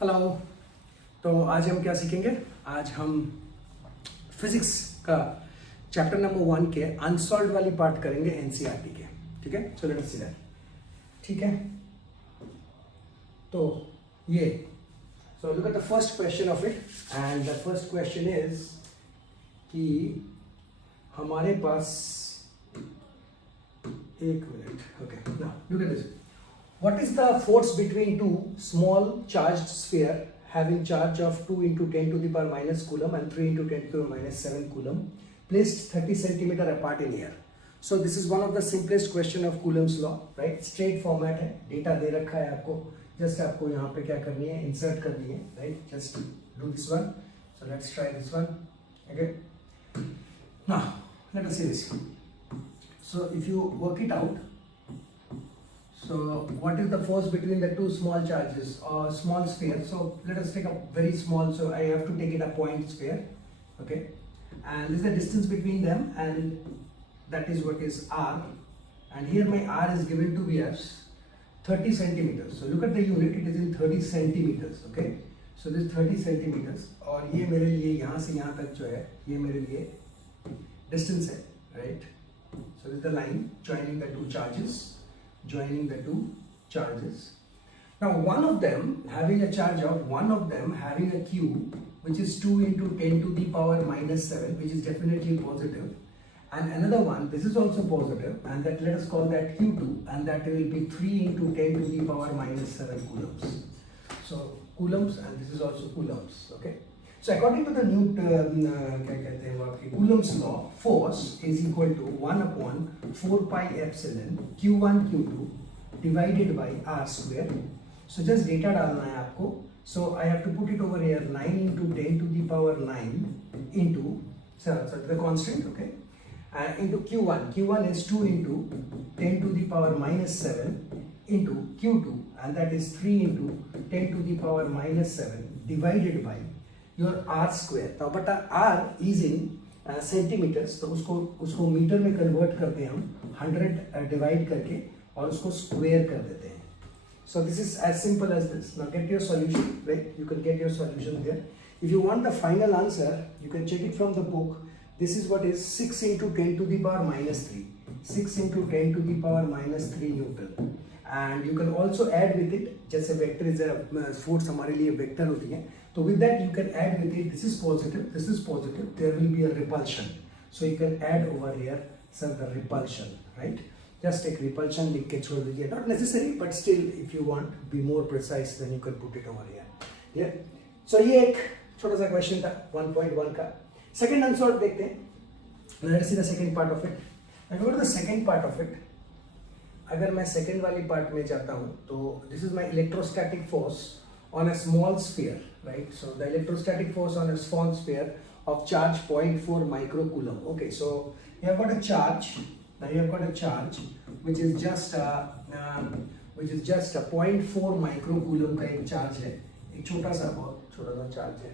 हेलो। तो आज हम क्या सीखेंगे? आज हम फिजिक्स का चैप्टर नंबर 1 के अनसॉल्व वाली पार्ट करेंगे एनसीईआरटी के। ठीक है, सो लेट अस सी दैट। ठीक है, तो ये सो look at the first question of it and the first question is कि हमारे पास एक minute. Okay, now look at this. What is the force between two small charged sphere having charge of 2 into 10 to the power minus coulomb and 3 into 10 to the power minus 7 coulomb placed 30 centimeter apart in air? So this is one of the simplest question of Coulomb's law, right? Straight format है, data दे रखा है आपको, just आपको यहाँ पे क्या करनी है, insert करनी है, right? Just do this one. So let's try this one. Okay. Now let us see this. So if you work it out. So what is the force between the two small charges or small sphere? So let us take a very small, so I have to take it a point sphere, okay? And this is the distance between them and that is what is r. And here my r is given to be as 30 centimeters. So look at the unit, it is in 30 centimeters, okay? So this 30 centimeters और ये मेरे लिए यहाँ से यहाँ तक जो है ये मेरे लिए distance है, right? So this is the line joining the two charges. Now one of them having a charge of having a q which is 2 into 10 to the power minus 7, which is definitely positive, and another one, this is also positive, and that let us call that q2, and that will be 3 into 10 to the power minus 7 coulombs. So coulombs, and this is also coulombs, okay? So according to the Coulomb's law, force is equal to 1 upon 4 pi epsilon q1 q2 divided by r square. So just data डालना है आपको. So I have to put it over here, 9 into 10 to the power 9 into the constant, okay? Into q1. q1 is 2 into 10 to the power minus 7 into q2, and that is 3 into 10 to the power minus 7 divided by your r square. तो बटा r is in centimeters, तो उसको मीटर में कन्वर्ट करते हैं हम 100 डिवाइड करके और उसको स्क्वायर कर देते हैं. So this is as simple as this. Now get your solution, right? You can get your solution there. If you want the final answer, you can check it from the book. This is what is 6 into 10 to the power minus 3. 6 into 10 to the power minus 3 Newton. And you can also add with it, जैसे vector is force हमारे लिए वेक्टर होती है, तो with that you can add with it, this is positive, there will be a repulsion. So you can add over here, sir, the repulsion, right? Just take repulsion, लिख के छोड़ दीजिए, not necessary, but still if you want to be more precise, then you can put it over here. Yeah. So ये एक छोटा सा क्वेश्चन था 1.1 का. सेकेंड आंसर देखते हैं. Let's see the second part of it. And what is the second part of it? अगर मैं सेकेंड वाली पार्ट में जाता हूँ तो this is my electrostatic force on a small sphere, right? So the electrostatic force on a small sphere of charge 0.4 micro coulomb. Okay, so you have got a charge which is just a 0.4 micro coulomb का एक चार्ज है, एक बहुत छोटा सा charge है.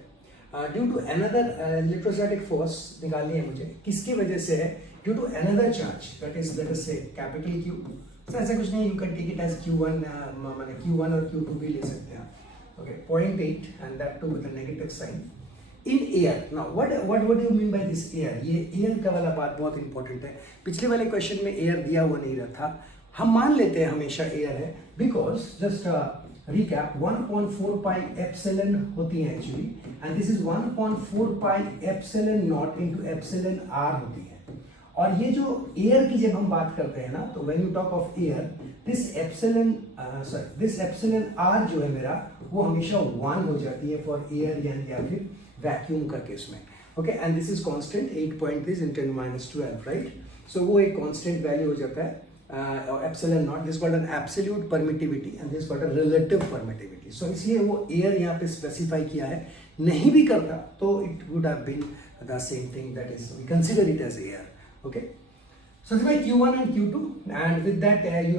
Due to another electrostatic force निकालनी है मुझे, किसकी वजह से है? Due to another charge, that is let us say capital Q. तो ऐसा कुछ नहीं, you can take it as Q1, माने Q1 और Q2 भी ले सकते हैं. Okay, 0.8 and that too with a negative sign in air. Now what do you mean by this air? ये एयर का वाला बात बहुत इंपॉर्टेंट है. पिछले वाले क्वेश्चन में एयर दिया हुआ नहीं रहा था, हम मान लेते हैं हमेशा एयर है, because just recap 1/4 pi epsilon होती है actually, and this is 1/4 pi epsilon not into epsilon r होती है. और ये जो एयर की जब हम बात करते हैं ना, तो when you talk of air, this epsilon r जो है मेरा, वो हमेशा 1 हो जाती है फॉर एयर या फिर वैक्यूम का केस में. Okay, and this is constant 8.3 × 10⁻12, right? So वो एक कांस्टेंट वैल्यू हो जाता है. Epsilon naught, this called an absolute permittivity and this called a relative permittivity. So इसलिए वो एयर यहाँ पे स्पेसिफाई किया है. नहीं भी करता तो it would have been the same thing, that is we consider it as air. Okay, so this is Q1 and Q2, and with that you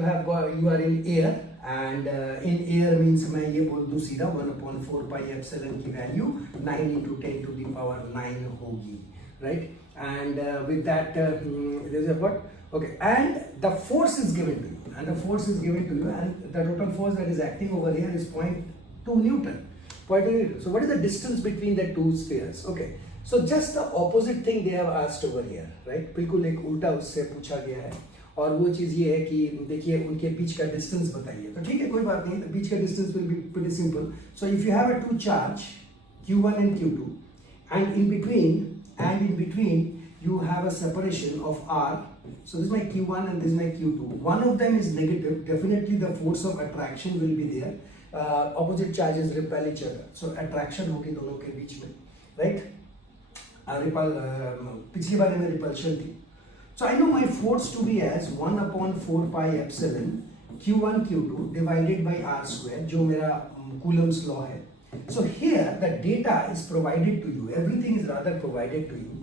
are in air, and in air means मैं ये बोल दूँ सीधा 1/4 pi epsilon की वैल्यू 9 into 10 to the power 9 होगी, right? And with that there is a what? Okay, and the force is given to you, and the total force that is acting over here is 0.2 Newton. So what is the distance between the two spheres? Okay, so just the opposite thing they have asked over here, right? बिल्कुल एक उल्टा उससे पूछा गया है, और वो चीज़ ये है कि देखिए उनके बीच का डिस्टेंस बताइए। तो ठीक है, कोई बात नहीं, बीच का distance will be pretty simple. So if you have a two charge Q1 and Q2, and in between you have a separation of R. So this is my Q1 and this is my Q2. One of them is negative. Definitely the force of attraction will be there. Opposite charges repel each other. So attraction होगी दोनों के बीच में, right? पिछली बार में repulsion थी. So I know my force to be as 1/4 pi epsilon Q1 Q2 divided by R square, जो मेरा Coulomb's law है. So here the data is provided to you. Everything is rather provided to you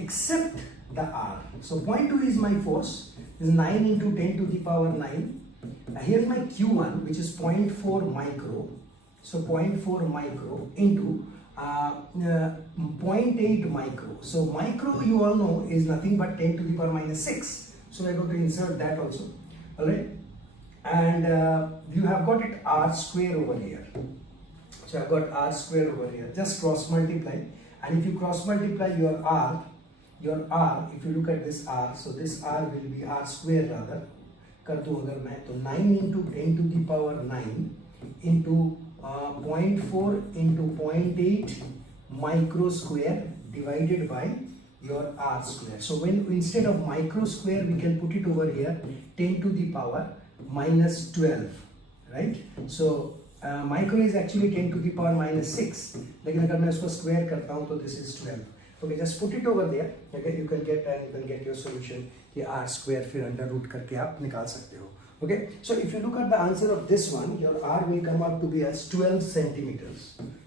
except the R. So 0.2 is my force. Is 9 into 10 to the power 9. Here's my Q1, which is 0.4 micro. So 0.4 micro into 0.8 micro. So micro, you all know, is nothing but 10 to the power minus 6. So we're going to insert that also. All right. And you have got it R square over here. So I've got R square over here. Just cross multiply. And if you cross multiply your R, if you look at this R, so this R will be R square rather. कर दूँ अगर मैं तो 9 into 10 to the power 9 into 0.4 into 0.8 micro square divided by your R square. So when instead of micro square we can put it over here 10 to the power minus 12, right? So micro is actually 10 to the power minus 6. लेकिन अगर मैं उसको square करता हूँ तो this is 12. Okay, just put it over there. Okay, you can get your solution कि R square फिर under root करके आप निकाल सकते हो. Okay, so if you look at the answer of this one, your R will come out to be as 12 centimeters.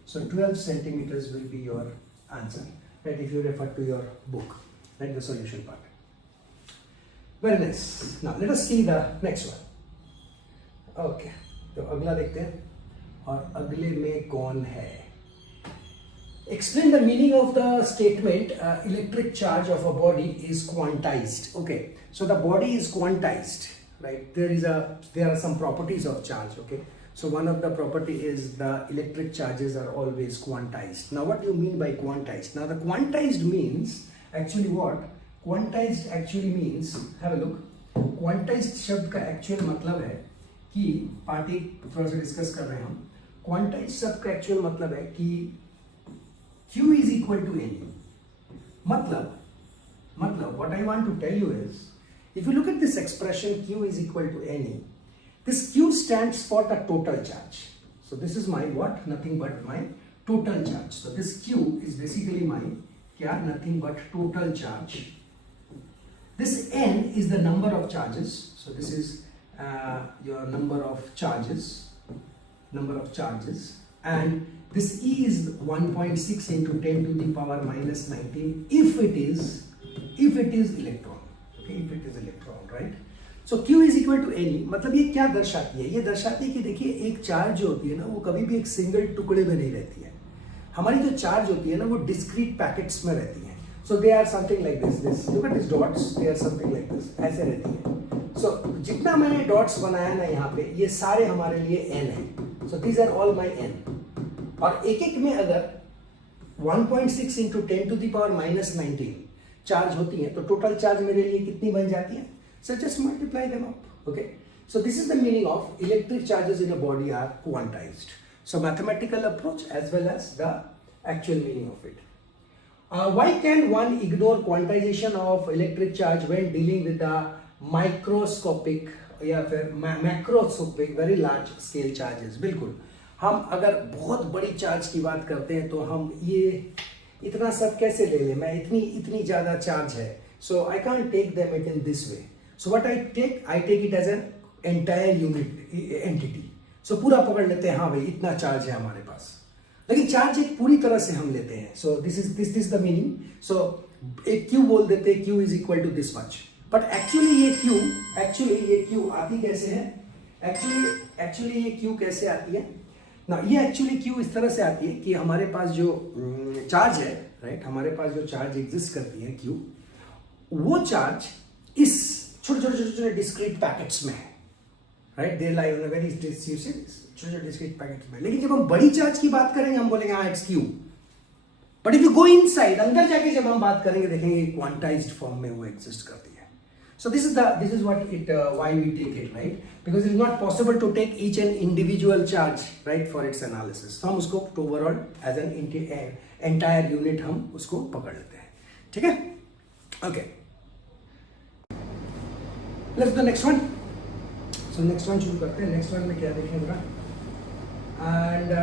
So 12 centimeters will be your answer. Right, if you refer to your book, right, the solution part. Very nice. Now let us see the next one. Okay, तो अगला देखते हैं और अगले में कौन है? Explain the meaning of the statement electric charge of a body is quantized. Okay, so the body is quantized, right? There are some properties of charge. Okay, so one of the property is the electric charges are always quantized. Now what do you mean by quantized? Now the quantized means actually what? Quantized actually means, have a look. Quantized शब्द का actual मतलब है कि पार्टी थोड़ा सा डिस्कस कर रहे हैं हम. Quantized शब्द का actual मतलब है कि Q is equal to NE. मतलब what I want to tell you is, if you look at this expression Q is equal to NE, this Q stands for the total charge. So this is my what? Nothing but my total charge. So this Q is basically my क्या? Nothing but total charge. This N is the number of charges. So this is your number of charges, and this E is 1.6 into 10 to the power minus 19 if it is electron. Okay, if it is electron, right? So Q is equal to NE. मतलब ये क्या दर्शाती है? ये दर्शाती है कि देखिए एक चार्ज जो होती है ना वो कभी भी एक सिंगल टुकड़े में नहीं रहती है. हमारी जो चार्ज होती है ना वो डिस्क्रीट पैकेट्स में रहती है. So they are something like this. Look at these dots. They are something like this. ऐसे रहती है. So जितना मैंने डॉट्स बनाया ना यहाँ पे ये सारे हमारे लिए N है. So these are all my N. और एक एक में अगर 1.6 into 10 to the power minus 19 चार्ज होती है तो टोटल चार्ज मेरे लिए कितनी बन जाती है? So just multiply them up. Okay. So this is the meaning of electric charges in a body are quantized. So mathematical approach as well as the actual meaning of it. Why can one ignore quantization of electric charge when dealing with the microscopic या फिर macroscopic very large scale charges? बिल्कुल, हम अगर बहुत बड़ी चार्ज की बात करते हैं तो हम ये इतना सब कैसे ले लें? मैं इतनी ज़्यादा चार्ज है, so I can't take them it in this way. So what I take it as an entire unit entity. So पूरा पकड़ लेते हैं, हाँ भाई इतना चार्ज है हमारे पास, लेकिन चार्ज एक पूरी तरह से हम लेते हैं. So this is the meaning. So एक Q बोल देते हैं, Q is equal to this much. But actually ये Q आती कैसे है? Actually ये Q कैसे आती है? ना ये एक्चुअली Q इस तरह से आती है कि हमारे पास जो चार्ज है, राइट, हमारे पास जो चार्ज एग्जिस्ट करती है Q, वो चार्ज इस छोटे डिस्क्रीट पैकेट्स में है, राइट, दे लाई ऑन अ वेरी छोटे डिस्क्रीट पैकेट्स में। लेकिन जब हम बड़ी चार्ज की बात करेंगे हम बोलेंगे हाँ it's Q. But if you go inside, अंदर जाके जब हम बात करेंगे देखेंगे क्वांटाइज्ड फॉर्म में वो एग्जिस्ट करती है। So this is what it why we take it, right? Because it is not possible to take each and individual charge, right, for its analysis. So हम उसको overall as an entire unit हम उसको पकड़ लेते हैं, ठीक है? Okay. Let's do the next one. So next one शुरू करते हैं। Next one में क्या देखें जरा? And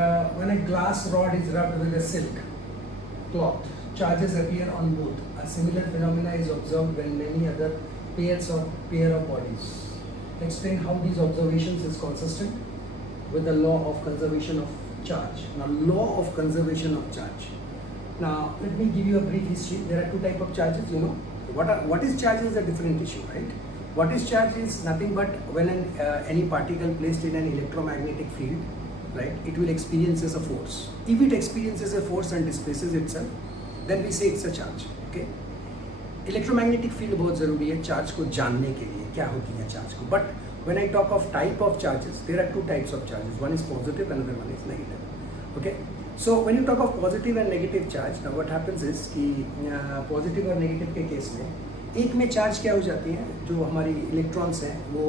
when a glass rod is rubbed with a silk cloth, charges appear on both. A similar phenomena is observed when many other pair of bodies. Explain how these observations is consistent with the law of conservation of charge. Now, law of conservation of charge. Now, let me give you a brief history. There are two types of charges. You know, what is charge is a different issue, right? What is charge is nothing but when any particle placed in an electromagnetic field, right? It will experiences a force. If it experiences a force and displaces itself, then we say it's a charge. Okay. Electromagnetic field बहुत ज़रूरी है charge को जानने के लिए क्या होती है चार्ज को। But when I talk of type of charges, there are two types of charges, one is positive another one is negative. Okay, so when you talk of positive and negative charge, now what happens is कि positive और negative के case में एक में चार्ज क्या हो जाती है, जो हमारी इलेक्ट्रॉन्स हैं वो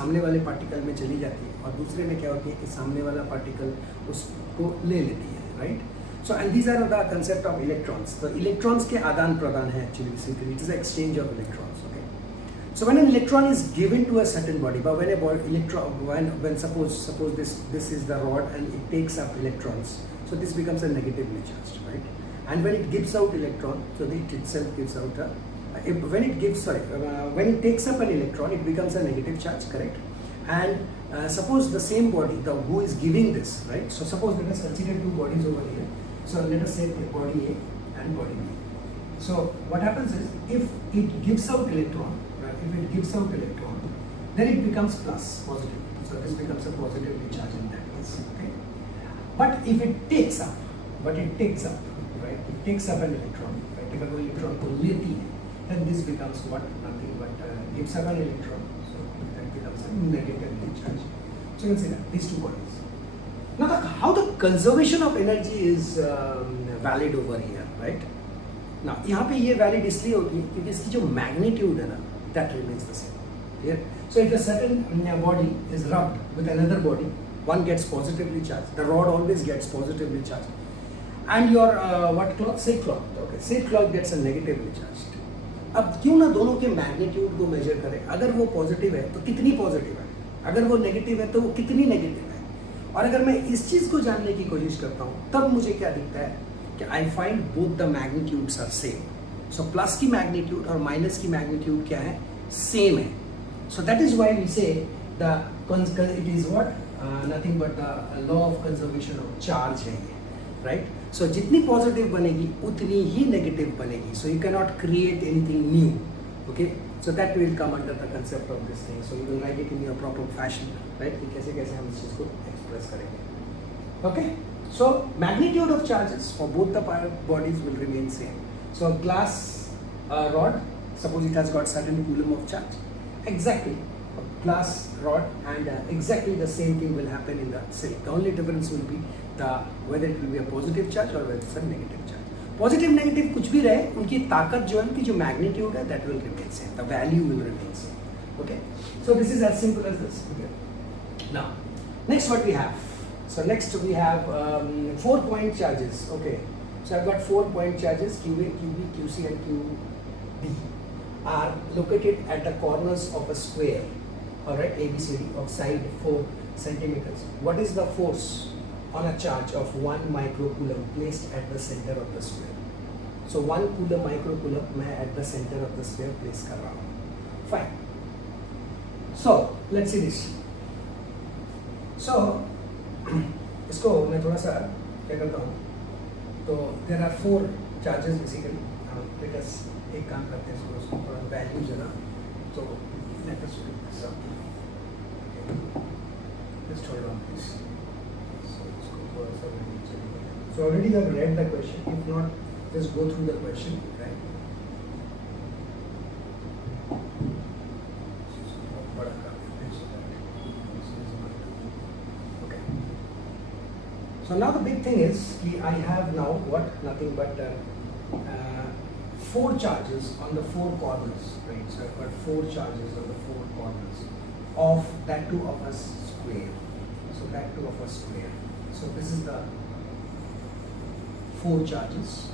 सामने वाले पार्टिकल में चली जाती है, और दूसरे में क्या होती है कि सामने वाला पार्टिकल उसको ले लेती है, right? So and these are the concept of electrons. So electrons के आदान प्रदान है actually, basically it is an exchange of electrons. Okay. So when an electron is given to a certain body, but when when suppose this is the rod and it takes up electrons, so this becomes a negatively charged, right? And when it gives out electron, so it itself gives out when it takes up an electron, it becomes a negative charge, correct? And suppose the same body, who is giving this, right? So suppose let us consider two bodies over here. So let us say body A and body B. So what happens is if it gives out electron, right? If it gives out electron, then it becomes plus positive. So this becomes a positively charged in that case. Okay. But if it takes up, right? It takes up an electron, right? अगर वो electron को लेती है, then this becomes what? Nothing but gives up an electron. So that becomes a negatively charged. So you can see that these two bodies. Now, how the conservation of energy is valid over here, right? Now, यहाँ पे ये valid इसलिए होती है क्योंकि इसकी जो magnitude है ना, that remains the same. Clear? So, if a certain body is rubbed with another body, one gets positively charged. The rod always gets positively charged, and your what cloth? Silk cloth. Okay, silk cloth gets a negatively charged. अब क्यों ना दोनों के magnitude को measure करें? अगर वो positive है तो कितनी positive है? अगर वो negative है तो वो कितनी negative है? और अगर मैं इस चीज़ को जानने की कोशिश करता हूँ तब मुझे क्या दिखता है कि I find both the magnitudes are same. So plus की मैग्नीट्यूड और माइनस की मैग्नीट्यूड क्या है, सेम है। So that is why we say it is what nothing but the law of conservation of charge है ये, राइट? सो जितनी पॉजिटिव बनेगी उतनी ही नेगेटिव बनेगी। सो you can not create anything new. Okay, so that will come under the concept of this thing. So you will write it in your proper fashion, right? कि कैसे कैसे हम इस चीज़ को express करेंगे. Okay, so magnitude of charges for both the bodies will remain same. So a glass rod, suppose it has got certain coulomb of charge, exactly a glass rod, and exactly the same thing will happen in the silk. The only difference will be whether it will be a positive charge or whether it's a negative charge. Positive negative कुछ भी रहे, उनकी ताकत जो है, उनकी जो magnitude है, that will remain same, the value will remain same. Okay, so this is as simple as this. Okay, now next what we have, so next we have 4 point charges। Okay, so I have got 4 point charges, QA, QB, QC and QD are located at the corners of a square, all right, ABCD of side 4 centimeters. What is the force on a charge of 1 microcoulomb placed at the center of the sphere? So 1 coulomb microcoulomb मैं at the center of the sphere place कर रहा हूँ. Fine. So let's see this. So इसको मैं थोड़ा सा क्या करता हूँ, तो there are 4 charges basically. Let us एक काम करते हैं, उसको थोड़ा वैल्यू जरा, तो let us put this up. Okay. Just hold on please. So already you have read the question. If not, just go through the question, right? So now the big thing is I have now what, nothing but 4 charges on the 4 corners, right? So I've got 4 charges on the 4 corners of that 2 of a square. So that 2 of a square. So this is the 4 charges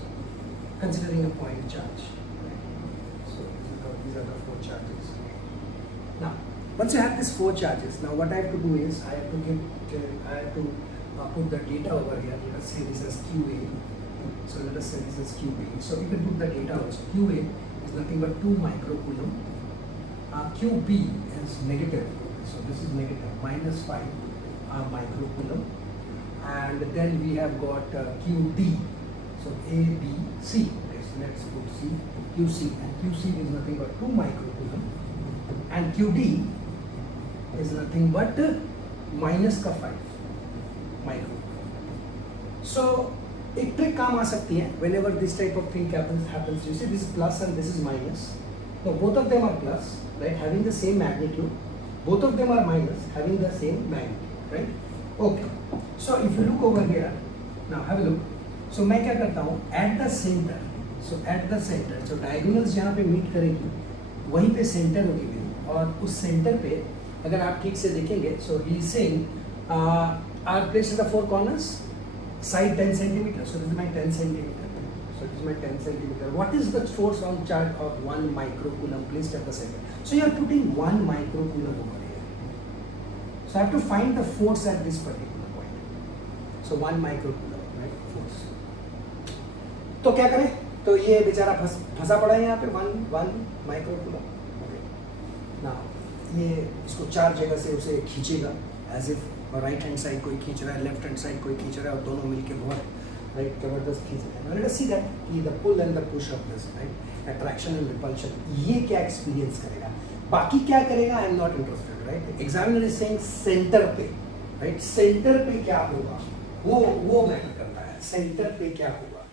considering a point charge. Right? So these are the 4 charges. Now once you have these 4 charges, now what I have to do is I have to put the data over here. Let us say this as QA. So let us say this is QA. So you can put the data also. QA is nothing but 2 microcoulomb. QB is negative. So this is negative, minus 5 microcoulomb. And then we have got QD. So A, B, C. Let's put C. QC. And QC is nothing but 2 microcoulomb. And QD is nothing but minus का 5 micro. So एक ट्रिक काम आ सकती है whenever this type of thing happens. You see this is plus and this is minus. No, both of them are plus, right? Having the same magnitude. Both of them are minus, having the same magnitude, right? Okay. So if you look over here, now have a look. So मैं क्या करता हूँ? At the center. So at the center. So diagonals जहाँ पे meet करेगी, वहीं पे center होगी मेरी. और उस center पे अगर आप ठीक से देखेंगे, so he is saying are placed in the 4 corners, side 10 centimeters. So this is my 10 centimeter. So this is my 10 centimeter. What is the force on charge of 1 microcoulomb placed at the center? So you are putting 1 microcoulomb over here. So I have to find the force at this particular point. So 1 microcoulomb, right? Force. तो क्या करें? तो ये बेचारा फंसा पड़ा है यहाँ पे 1 microcoulomb. Okay. Now ये इसको 4 जगह से उसे खींचेगा as if right hand side कोई खींच रहा है, लेफ्ट हैंड साइड कोई खींच रहा है और दोनों मिलके बहुत राइट जबरदस्त खींच रहे हैं. लेट अस सी दैट कि the pull and the push of this, right, attraction and repulsion, ये क्या एक्सपीरियंस करेगा, बाकी क्या करेगा I am not interested, right. Examiner is saying centre पे, राइट, सेंटर पे क्या होगा वो मैटर करता है. सेंटर पे क्या होगा,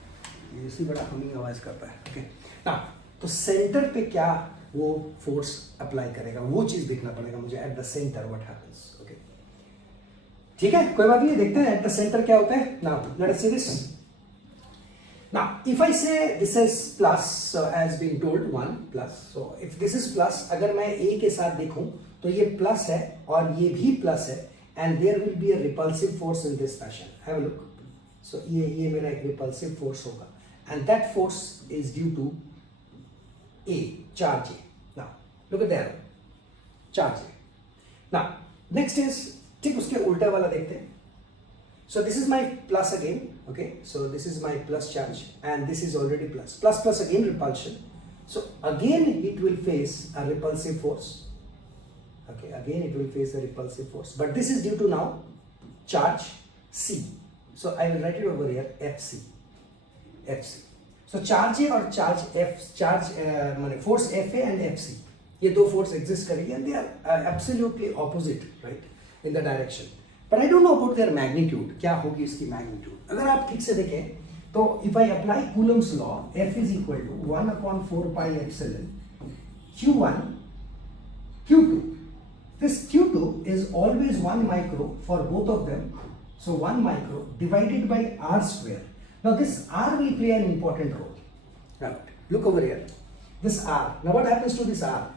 ये इसी बड़ा हमिंग आवाज करता है. ओके नाउ तो सेंटर पे क्या वो फोर्स अप्लाई करेगा, वो चीज देखना पड़ेगा मुझे. Eight the centre what happens. Okay ठीक है, कोई बात नहीं, देखते हैं एट द सेंटर क्या होता है. Now let us see this. Now if I say this is plus as being told 1 plus. So if this is plus, अगर मैं ए के साथ देखूं तो ये प्लस है और ये भी प्लस है, and there will be a repulsive force in this fashion. Have a look. So ये मेरा एक रिपल्सिव फोर्स होगा, and that force is due to A, charge A. Now, look at there, charge A. Now, next is, ठीक उसके उल्टा वाला देखते हैं. So this is my plus again, okay? So this is my plus charge, and this is already plus. Plus plus again repulsion. So again it will face a repulsive force. Okay, again it will face a repulsive force. But this is due to now charge C. So I will write it over here, FC. FC. So charge A और charge F, माने force FA and FC, ये दो force exist करेगी, and they are absolutely opposite, right, in the direction. But I don't know about their magnitude. क्या होगी इसकी magnitude? अगर आप ठीक से देखें तो if I apply Coulomb's law, F is equal to 1/4 pi epsilon Q1 Q2. This Q2 is always 1 micro for both of them. So 1 micro divided by R square. Now this R will play an important role. Now look over here. This R. Now what happens to this R?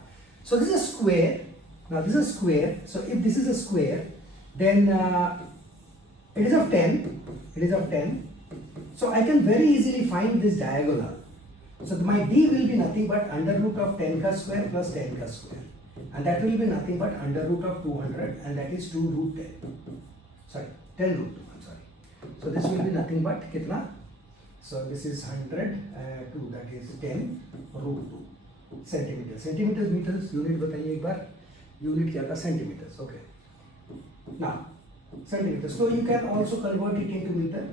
So this is a square. Now this is a square. So if this is a square, then it is of 10. It is of 10. So I can very easily find this diagonal. So my D will be nothing but under root of 10 ka square plus 10 ka square. And that will be nothing but under root of 200, and that is 2 root 10. Sorry, 10 root 2. I'm sorry. So this will be nothing but kitna? So this is 100 to that is 10 root 2 centimeters. Centimeters, meters, unit बताइए एक बार. Unit क्या था? Centimeters. Okay. Now centimeters. So you can also convert it into meter.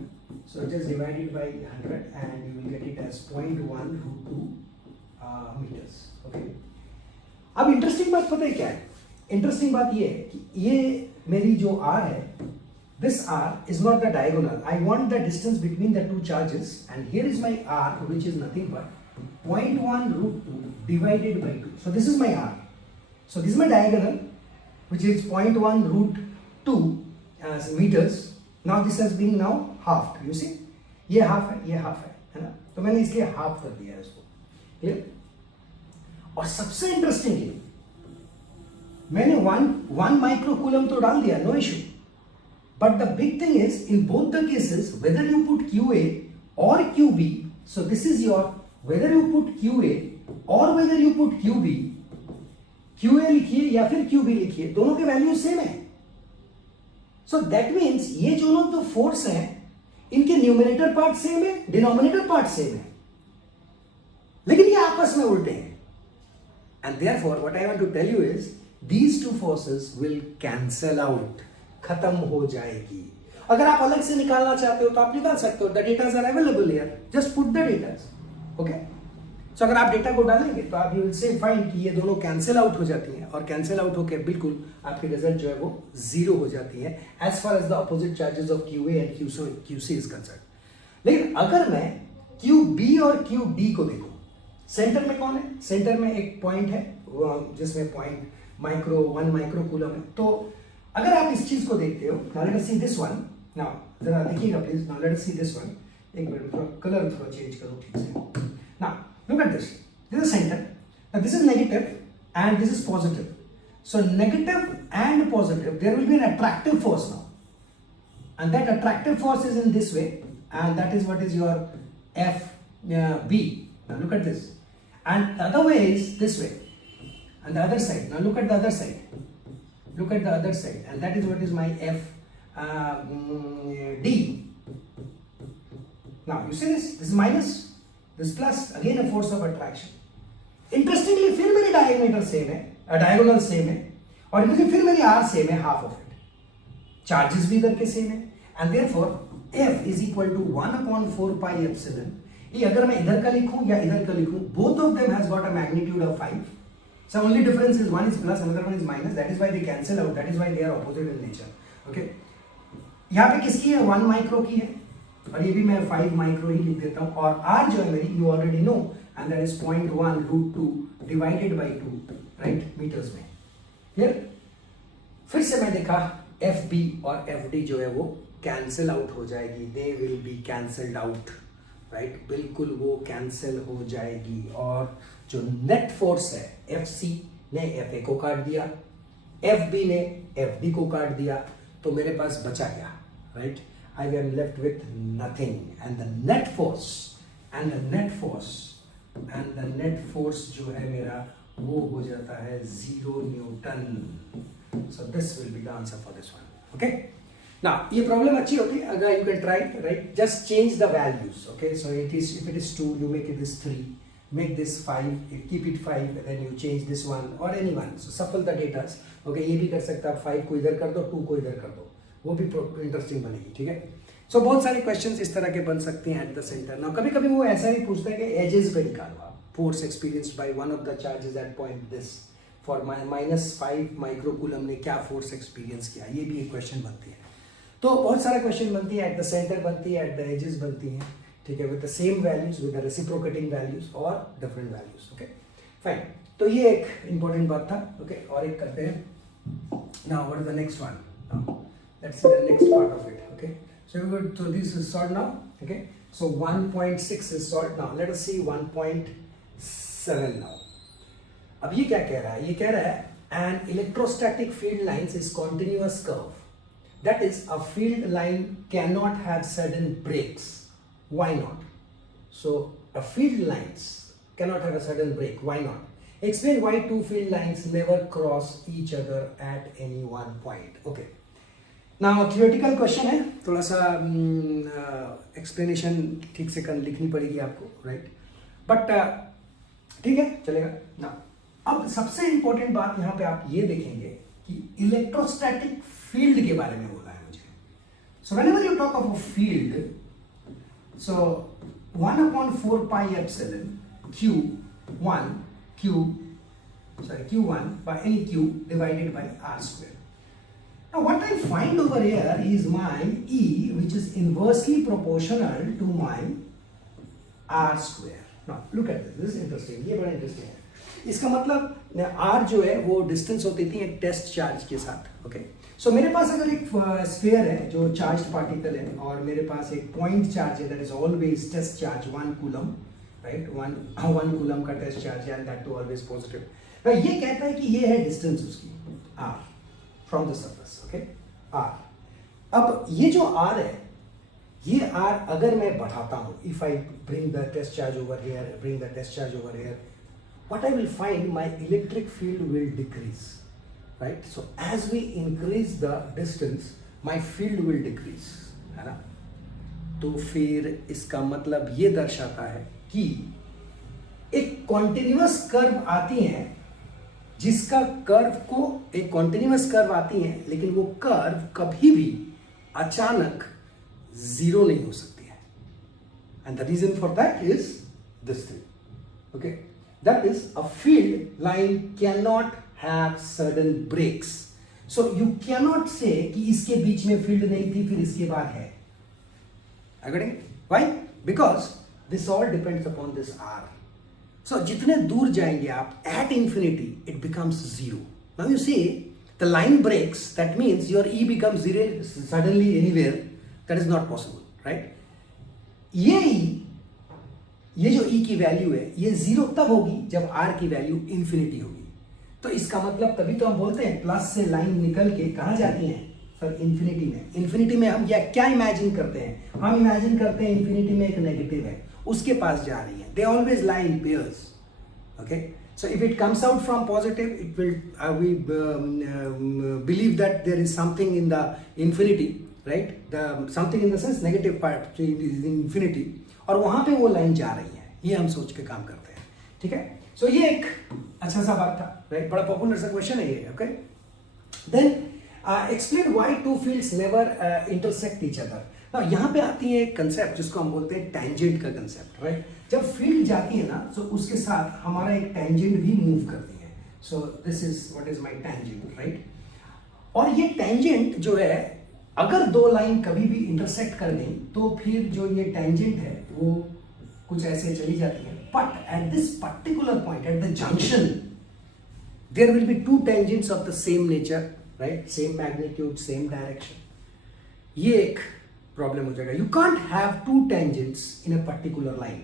So just divide it by 100 and you will get it as 0.1 root 2 meters. Okay. अब इंटरेस्टिंग बात पता है क्या है? इंटरेस्टिंग बात ये है कि ये मेरी जो R है, this R is not the diagonal. I want the distance between the two charges, and here is my R, which is nothing but 0.1 root 2 divided by 2. So this is my R. So this is my diagonal, which is 0.1 root 2 meters. Now this has been now half, you see, ये half है, ये half है ना, तो मैंने इसलिए हाफ कर दिया है इसको, क्लियर। और सबसे इंटरेस्टिंगली मैंने वन माइक्रोकूलम तो डाल दिया, no issue, but the big thing is in both the cases whether you put QA और QB, so this is your whether you put QA और whether you put QB, QA लिखिए या फिर QB लिखिए, दोनों के वैल्यू सेम है। So that means ये जो लोग जो फोर्स हैं इनके न्यूमरेटर पार्ट सेम है, डिनोमिनेटर पार्ट सेम है, लेकिन ये आपस में उल्टे हैं। And therefore what I want to tell you is these two forces will cancel out, खत्म हो जाएगी। अगर आप अलग से निकालना चाहते हो तो आप निकाल सकते हो, the datas are available here, just put the datas, okay. So अगर आप डेटा को डालेंगे तो आप यू विल से फाइंड कि ये दोनों कैंसिल आउट हो जाती हैं, और कैंसिल आउट होकर बिल्कुल आपकी रिजल्ट जो है वो 0 हो जाती है as far as the opposite charges of QA and QC is concern. लेकिन अगर मैं QB और QD को देखूं, सेंटर में कौन है, सेंटर में एक पॉइंट है जिसमें पॉइंट वन माइक्रोकूलम है। तो अगर आप इस चीज को देखते हो, now let us see this one, now जरा देखिएगा please, now let us see this one, एक मिनट थोड़ा कलर थोड़ा चेंज करो ठीक से। Now look at this, this is center, now this is negative and this is positive, so negative and positive there will be an attractive force now, and that attractive force is in this way, and that is what is your FB. Now look at this, and the other way is this way, and the other side, now look at the other side, look at the other side, and that is what is my FD. Now you see this is minus, this plus, again a force of attraction. Interestingly फिर मेरी diameter same है, diagonal same है, और मुझे फिर मेरी R same है, half of it, charges भी इधर के सेम है, and therefore F is equal to 1/4 pi epsilon. ये अगर मैं इधर का लिखूं या इधर का लिखूं, both of them has got a magnitude of 5, so only difference is one is plus, another one is minus, that is why they cancel out, that is why they are opposite in nature, okay। यहाँ पे किसकी है, 1 माइक्रो की है, और ये भी मैं 5 माइक्रो ही लिख देता हूं, और R जो है मेरी you already know, and that is 0.1√2 divided by 2, right, metres में, क्लियर। फिर से मैं देखा FB और FD जो है वो कैंसिल आउट हो जाएगी, they will be cancelled out, right, बिल्कुल वो कैंसिल हो जाएगी, और जो नेट फोर्स है FC ने FA को काट दिया, FB ने FD को काट दिया, तो मेरे पास बचा क्या, right, I am left with nothing, and the net force जो है मेरा वो हो जाता है 0 Newton. So this will be the answer for this one, okay। Now ये प्रॉब्लम अच्छी होती है अगर you can try, right, just change the values, okay। So it is, if it is 2 you make it this 3, make this 5, keep it 5, and then you change this one or any one, so shuffle the data, okay। ये भी कर सकते आप, 5 को इधर कर दो, 2 को इधर कर दो, वो भी इंटरेस्टिंग बनेगी, ठीक है। सो बहुत सारे क्वेश्चंस इस तरह के बन सकते हैं एट द सेंटर। नाउ कभी कभी वो ऐसा भी पूछता है कि एजेस पे निकालो आप, force experienced by one of the charges at point this for -5 microcoulomb ने क्या फोर्स एक्सपीरियंस किया, ये भी एक क्वेश्चन बनती है। तो बहुत सारे क्वेश्चन बनती है, एट द सेंटर बनती है, एट द एजेस बनती हैं, ठीक है, with the same values, with the reciprocating values और डिफरेंट वैल्यूज, ओके फाइन। तो ये एक इंपॉर्टेंट बात था, ओके। और एक करते हैं, now what is the next one, let's see the next part of it, okay. So this is solved now, okay। So 1.6 is solved now. Let us see 1.7 now. अब ये क्या कह रहा है, ये कह रहा है an electrostatic field lines is continuous curve, that is a field line cannot have sudden breaks. Why not? So a field lines cannot have a sudden break, why not? Explain why two field lines never cross each other at any one point, okay। Now theoretical question है, थोड़ा सा एक्सप्लेनेशन ठीक से लिखनी पड़ेगी आपको, right, but ठीक है, चलेगा ना। अब सबसे इंपॉर्टेंट बात यहाँ पे आप ये देखेंगे कि इलेक्ट्रोस्टैटिक फील्ड के बारे में बोला है मुझे। So whenever you talk of a field, so 1/4 pi epsilon Q1 by any Q divided by R square। Now what I find over here is my E, which is inversely proportional to my R square। Now look at this, this is interesting, ये बड़ा interesting है। इसका मतलब आर जो है वो डिस्टेंस होती थी एक टेस्ट चार्ज के साथ। ओके, सो मेरे पास अगर एक स्फीयर है जो चार्ज पार्टिकल है और मेरे पास एक पॉइंट चार्ज है that is always test charge 1 coulomb, right, 1 coulomb का test charge and that too always positive. ये कहता है कि ये है डिस्टेंस उसकी R from the surface. Okay, R. अब ये जो आर है, ये आर अगर मैं बढ़ाता हूं, if I bring the test charge over here, bring the test charge over here, what I will find, my electric field will decrease, right? So as we increase the distance, my field will decrease, है ना? तो फिर इसका मतलब ये दर्शाता है कि एक कॉन्टिन्यूअस कर्व आती है, जिसका कर्व को एक कॉन्टिन्यूअस कर्व आती है, लेकिन वो कर्व कभी भी अचानक जीरो नहीं हो सकती है। And the reason for that is this thing. Okay, that is a field line cannot have sudden breaks, so you cannot say कि इसके बीच में फील्ड नहीं थी फिर इसके बाद है। Why? Because this all depends upon this R. So जितने दूर जाएंगे आप at infinity it becomes zero. Now you see the line breaks, that means your E becomes zero suddenly anywhere. That is not possible, right? ये जो E की वैल्यू है ये जीरो तब होगी जब R की वैल्यू इंफिनिटी होगी। तो इसका मतलब तभी तो हम बोलते हैं प्लस से लाइन निकल के कहाँ जाती है सर, इंफिनिटी में। इंफिनिटी में हम क्या इमेजिन करते हैं, हम इमेजिन करते हैं इंफिनिटी में एक नेगेटिव है उसके पास जा रही है। They always lie in pairs. Okay, so if it comes out from positive it will we believe that there is something in the infinity, right, the something in the sense negative part is infinity, और वहां पे वो लाइन जा रही है, ये हम सोच के काम करते हैं। ठीक है, सो ये एक अच्छा सा बात था, राइट, बड़ा पॉपुलर सा क्वेश्चन है ये। Okay, then explain why two fields never intersect each other. Now यहाँ पे आती है एक कंसेप्ट जिसको हम बोलते हैं टेंजेंट का कंसेप्ट, राइट। जब फील्ड जाती है ना तो उसके साथ हमारा एक टेंजेंट भी मूव करती है। So this is what is my tangent, right. और ये टेंजेंट जो है अगर दो लाइन कभी भी इंटरसेक्ट कर लें तो फिर जो ये टेंजेंट है वो कुछ ऐसे चली जाती है। But at this particular point at the junction there will be two tangents of the same nature, right, same magnitude, same direction. ये एक प्रॉब्लम हो जाएगा। You can't have two tangents in a particular line.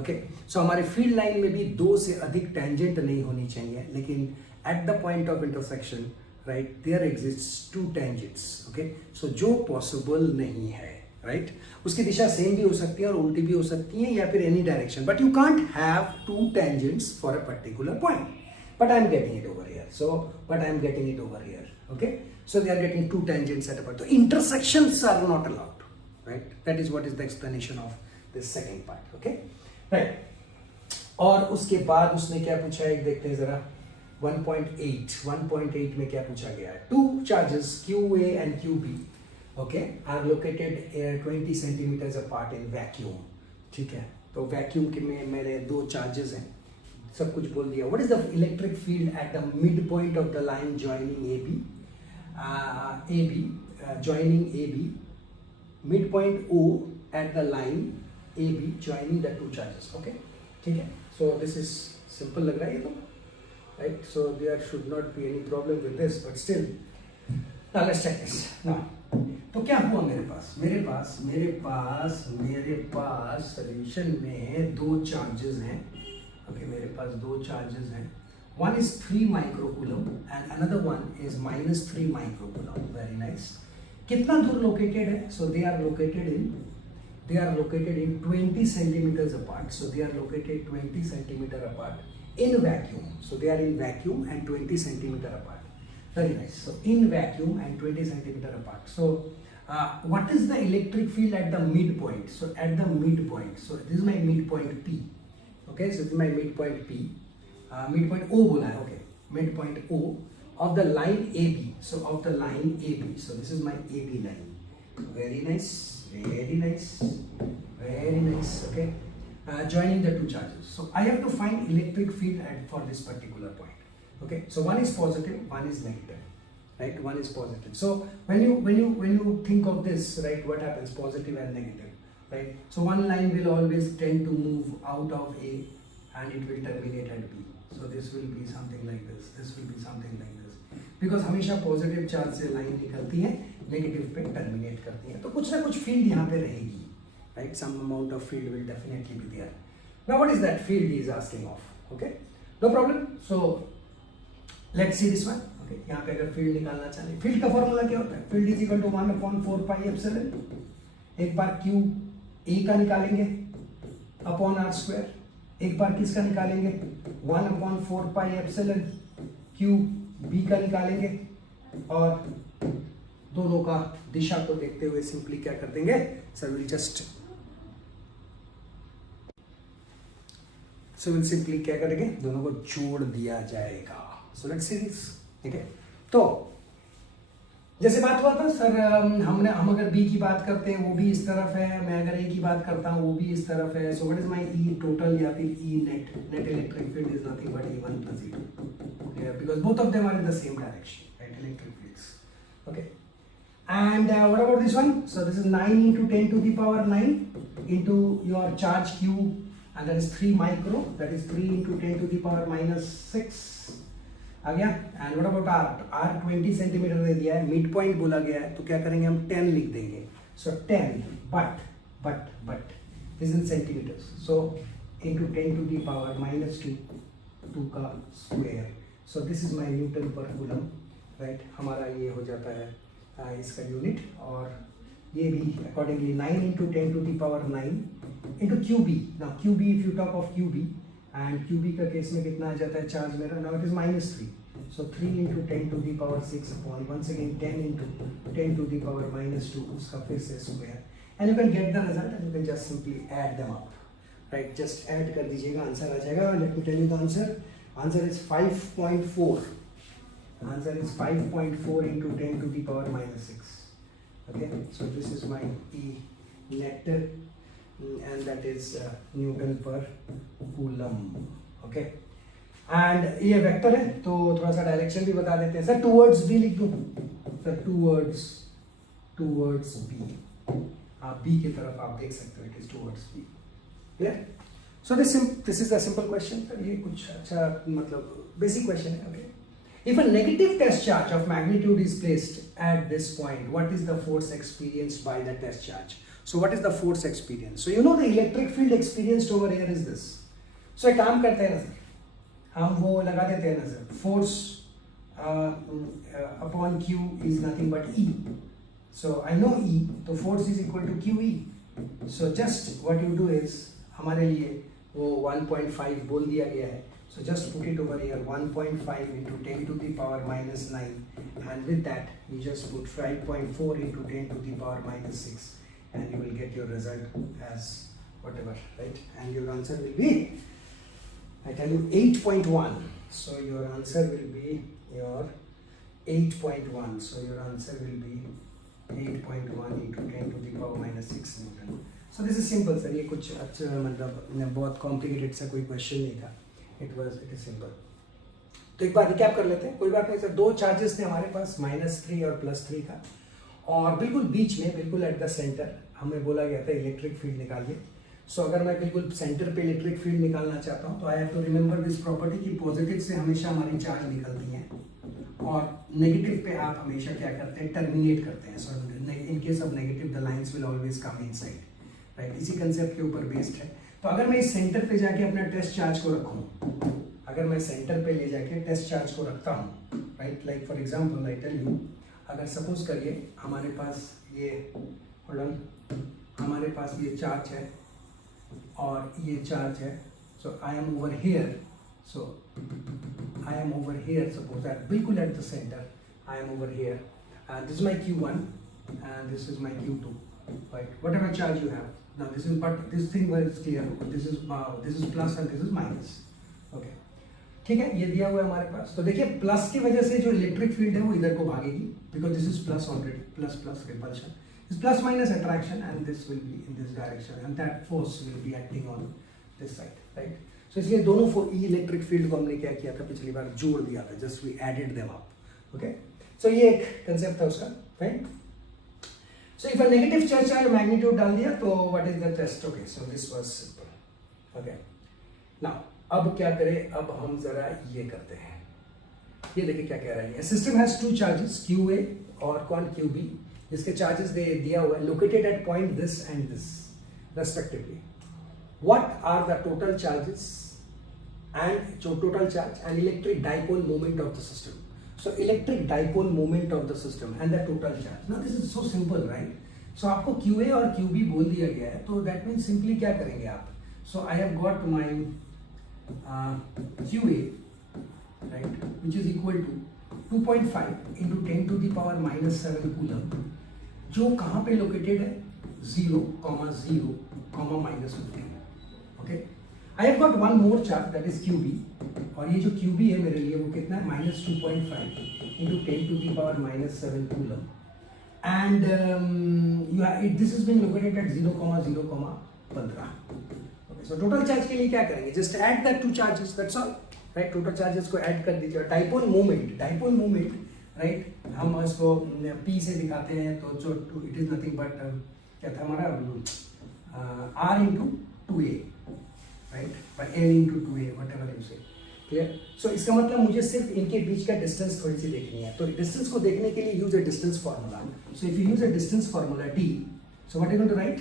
Okay, so हमारे field line में भी दो से अधिक टेंजेंट नहीं होनी चाहिए, लेकिन at the point of intersection, right, there exists two tangents. Okay, so जो पॉसिबल नहीं है, राइट, उसकी दिशा सेम भी हो सकती है और उल्टी भी हो सकती है या फिर any direction, but you can't have two tangents for a particular point. But I am getting it over here, so but I am getting it over here. Okay, so they are getting two tangents at a point. So intersections are not allowed, right? That is what is the explanation of this second part. Okay, right. और उसके बाद उसने क्या पूछा है, देखते हैं जरा। 1.8 में क्या पूछा गया है? Two charges QA and QB, okay, are located 20 centimeters apart in vacuum. ठीक है, तो वैक्यूम के में मेरे दो चार्जेस हैं, सब कुछ बोल दिया। What is the electric field at the midpoint of the line joining AB? Joining AB, midpoint O at the line AB joining the two charges. Okay, ठीक है, so this is simple लग रहा है ये तो, right? So there should not be any problem with this, but still, now let's check this. Now, तो क्या हुआ मेरे पास सॉल्यूशन में दो चार्जेस हैं। Okay, मेरे पास दो चार्जेस हैं। One is 3 microcoulomb and another one is minus 3 microcoulomb. Very nice. कितना दूर located है? So they are located in 20 centimeters apart. So they are located 20 centimeter apart in vacuum. So they are in vacuum and 20 centimeter apart. Very nice. So in vacuum and 20 centimeter apart. So what is the electric field at the midpoint? So at the midpoint. So this is my midpoint P. Okay. So this is my midpoint P. Midpoint O बोला है, okay, midpoint O of the line AB. So of the line AB. So this is my AB line. Very nice, very nice, very nice. Okay, joining the two charges. So I have to find electric field for this particular point. Okay, so one is positive, one is negative, right? One is positive. So when you think of this, right, what happens? Positive and negative, right? So one line will always tend to move out of A and it will terminate at B. so this will be something like this will be something like this, because हमेशा positive charge से लाइन निकलती है, नेगेटिव पे टर्मिनेट करती है, तो कुछ ना कुछ फील्ड यहाँ पे रहेगी, right, some amount of field will definitely be there. Now what is that field he is asking of, okay, no problem. So let's see this one. Okay, यहाँ पे अगर फील्ड निकालना चाहें, फील्ड का फॉर्मूला क्या होता है? Field is equal to 1/4 pi epsilon. एक बार क्यू ए का निकालेंगे अपॉन आर स्क्वायर, एक बार किसका निकालेंगे 1/4 पाई एप्सिलॉन क्यू बी का निकालेंगे, और दोनों का दिशा को देखते हुए सिंपली क्या कर देंगे सर, विल सिंपली क्या करेंगे, दोनों को जोड़ दिया जाएगा. सो लेट्स सी दिस. ठीक है, तो जैसे बात हुआ था सर, हम अगर बी की बात करते हैं वो भी इस तरफ है, मैं अगर ए की बात करता हूँ वो भी इस तरफ है. So what is my E total या फिर E net electric field is nothing but E1 plus E2, because both of them are in the same direction, right, electric fields. Okay, and what about this one? So this is 9 into 10 to the power 9 into your charge q, and that is 3 micro, that is 3 into 10 to the power minus 6 आ गया. And what about R 20 centimetre दे दिया है, mid point बोला गया है, तो क्या करेंगे हम 10 लिख देंगे. So 10 but this in centimetres, so into 10 to the power minus 2 का square. So this is my newton per coulomb, right. हमारा ये हो जाता है इसका यूनिट, और ये भी अकॉर्डिंगली 9 into 10 to the power 9 into QB. Now QB, if you talk of QB, and QB का केस में कितना आ जाता है चार्ज मेरा, now it is -3. So 3 into 10 to the power 6 upon once again 10 into 10 to the power -2, उसका फिर से square, and you can get the result and you can just simply add them up, right. Just add कर दीजिएगा, answer आ जाएगा. Let me tell you the answer. Answer is 5.4. Answer is 5.4 into 10 to the power -6. Okay, so this is my E net, and that is Newton per Coulomb. Okay, and ये वेक्टर है तो थोड़ा सा डायरेक्शन भी बता देते हैं सर. टूवर्ड्स बी लिख दो सर, टूवर्ड्स बी. आप बी की तरफ आप देख सकते हो, it is towards B. Clear? So this is the simple question sir. ये कुछ अच्छा मतलब बेसिक क्वेश्चन है. Okay, if a negative test charge of magnitude is placed at this point, what is the force experienced by the test charge? So what is the force experienced? So you know the electric field experienced over here is this. So एक काम करते हैं ना सर, हम वो लगा देते हैं ना sir, force upon Q is nothing but E. So I know E, तो force is equal to QE. So just what you do is, हमारे लिए वो 1.5 बोल दिया गया है. So just put it over here, 1.5 into 10 to the power -9, and with that you just put 5.4 into 10 to the power -6, and you will get your result as whatever, right? And your answer will be, I tell you, 8.1. So your answer will be your 8.1. So your answer will be 8.1 into 10 to the power -6 Newton. So this is simple sir. ये कुछ अच्छा मतलब बहुत complicated सा कोई question नहीं था. It is simple. तो एक बार रिकैप कर लेते हैं, कोई बात नहीं सर. दो चार्जेस थे हमारे पास, -3 और +3 का, और बिल्कुल बीच में, बिल्कुल एट द सेंटर हमें बोला गया था इलेक्ट्रिक फील्ड निकालिए. सो अगर मैं बिल्कुल सेंटर पे इलेक्ट्रिक फील्ड निकालना चाहता हूँ तो I have to remember this property कि पॉजिटिव से हमेशा हमारी चार्ज निकलती हैं, और नेगेटिव पे आप हमेशा क्या करते हैं, टर्मिनेट करते हैं. So in case of negative the lines will always come inside, right. इसी कंसेप्ट के ऊपर बेस्ड है. तो अगर मैं इस सेंटर पे जाके अपना टेस्ट चार्ज को रखूं, अगर मैं सेंटर पे ले जाके टेस्ट चार्ज को रखता हूं, right, like for example I tell you, अगर सपोज करिए हमारे पास ये, होल्ड ऑन, हमारे पास ये चार्ज है और ये चार्ज है. So I am over here, suppose that बिल्कुल at the centre I am over here, and this is my Q1 and this is my Q2, right, whatever charge you have. Now this is, but this thing was clear, this is plus and this is minus. Okay, ठीक है, ये दिया हुआ है हमारे पास. तो देखिए प्लस की वजह से जो इलेक्ट्रिक फील्ड है वो इधर को भागेगी, because this is plus already, plus repulsion, this plus minus attraction, and this will be in this direction, and that force will be acting on this side, right. So इसलिए दोनों electric field को हमने क्या किया था, पिछली बार जोड़ दिया था, just we added them up. Okay, so ये एक कंसेप्ट था उसका, right. So if a negative charge magnitude डाल दिया तो what is the test? Okay, so this was simple. Okay, now अब क्या करें, अब हम जरा ये करते हैं, ये देखिए क्या कह रहा है, system has two charges Q A और कौन क्यू बी, जिसके चार्जेस दे दिया हुआ है located at point this and this respectively. What are the total charges and total charge and electric dipole moment of the system. So electric dipole moment of the system and the total charge. Now this is so simple, right? So आपको QA और QB बोल दिया गया है, तो that means simply क्या करेंगे आप? So I have got my QA, right, which is equal to 2.5 into 10 to the power minus 7 कूलम, जो कहाँ पे लोकेटेड है, 0, 0, minus 15. Okay. I have got one more charge that is QB, और ये जो QB है मेरे लिए वो कितना है, minus 2.5 into 10 to the power minus 7 coulomb, and this is being located at 0, 0, 15. Okay, so total charge के लिए क्या करेंगे, just add that two charges, that's all, right? Total charges को add कर दीजिए. Dipole moment, right? हम इसको P से दिखाते हैं, तो जो it is nothing but क्या था हमारा R into 2A. Right, by n into 2a, whatever you say, clear? So इसका मतलब मुझे सिर्फ इनके बीच का डिस्टेंस थोड़ी सी देखनी है, तो डिस्टेंस को देखने के लिए use a distance formula. So if you use a distance formula d, so what you going to write,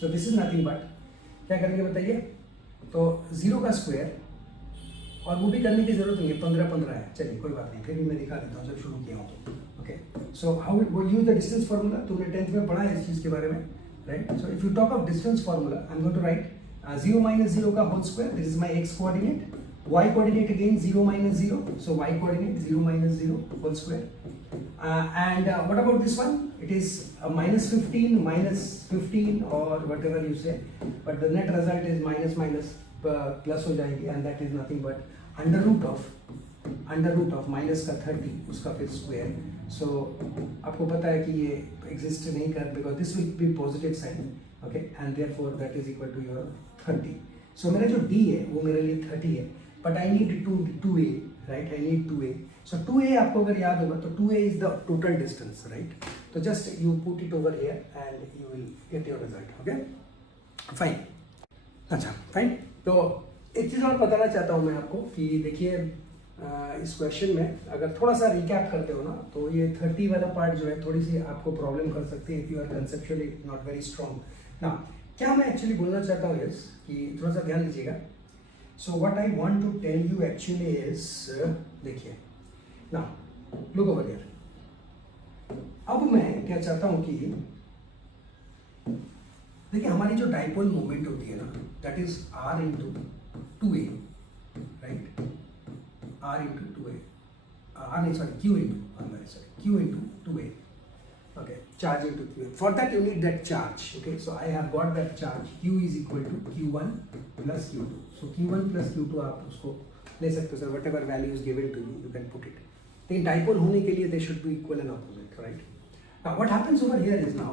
so this is nothing but, क्या करेंगे बताइए, तो 0 का स्क्वायर, और वो भी करने की जरूरत नहीं है, 15 है, चलिए कोई बात नहीं, फिर भी मैं दिखा देता हूँ जब शुरू किया हूँ तो. ओके, सो हाउ वो यूज द डिस्टेंस फार्मूला, तुमने 10th में पढ़ा है इस चीज के बारे में, right? So if you talk of distance formula, I am going to write 0 minus 0 का whole square, this is my x coordinate, y coordinate again 0 minus 0, so y coordinate 0 minus 0 whole square, and what about this one, it is minus 15 or whatever you say, but the net result is minus plus हो जाएगी, and that is nothing but under root of minus का 30 उसका फिर square. So आपको पता है कि ये exist नहीं कर, because this will be positive sign, okay, and therefore that is equal to your 30. So मेरा जो d है वो मेरे लिए 30 है, but I need 2a, right? I need 2a. So 2a आपको अगर याद होगा तो 2a is the total distance, right? So just you put it over here and you will get your result. Okay, fine. अच्छा, fine. तो एक चीज़ और बताना चाहता हूँ मैं आपको कि देखिए इस क्वेश्चन में अगर थोड़ा सा रिकैप करते हो ना, तो ये 30 वाला पार्ट जो है थोड़ी सी आपको प्रॉब्लम कर सकती है if you are conceptually not very strong. ना क्या मैं एक्चुअली बोलना चाहता हूँ इस कि थोड़ा सा ध्यान दीजिएगा. So what I want to tell you actually is, देखिए ना, लुक ओवर हियर. अब मैं क्या चाहता हूँ कि देखिए हमारी जो डाइपोल मोमेंट होती है ना, that is r into 2a, right? r into 2a, q into 2a. Okay, charge into q. For that you need that charge. Okay, so I have got that charge. Q is equal to q1 plus q2. So q1 plus q2 आप उसको ले सकते हो, sir. Whatever value is given to you, you can put it. लेकिन डाइपोल होने के लिए they should be equal and opposite, right? Now what happens over here is now,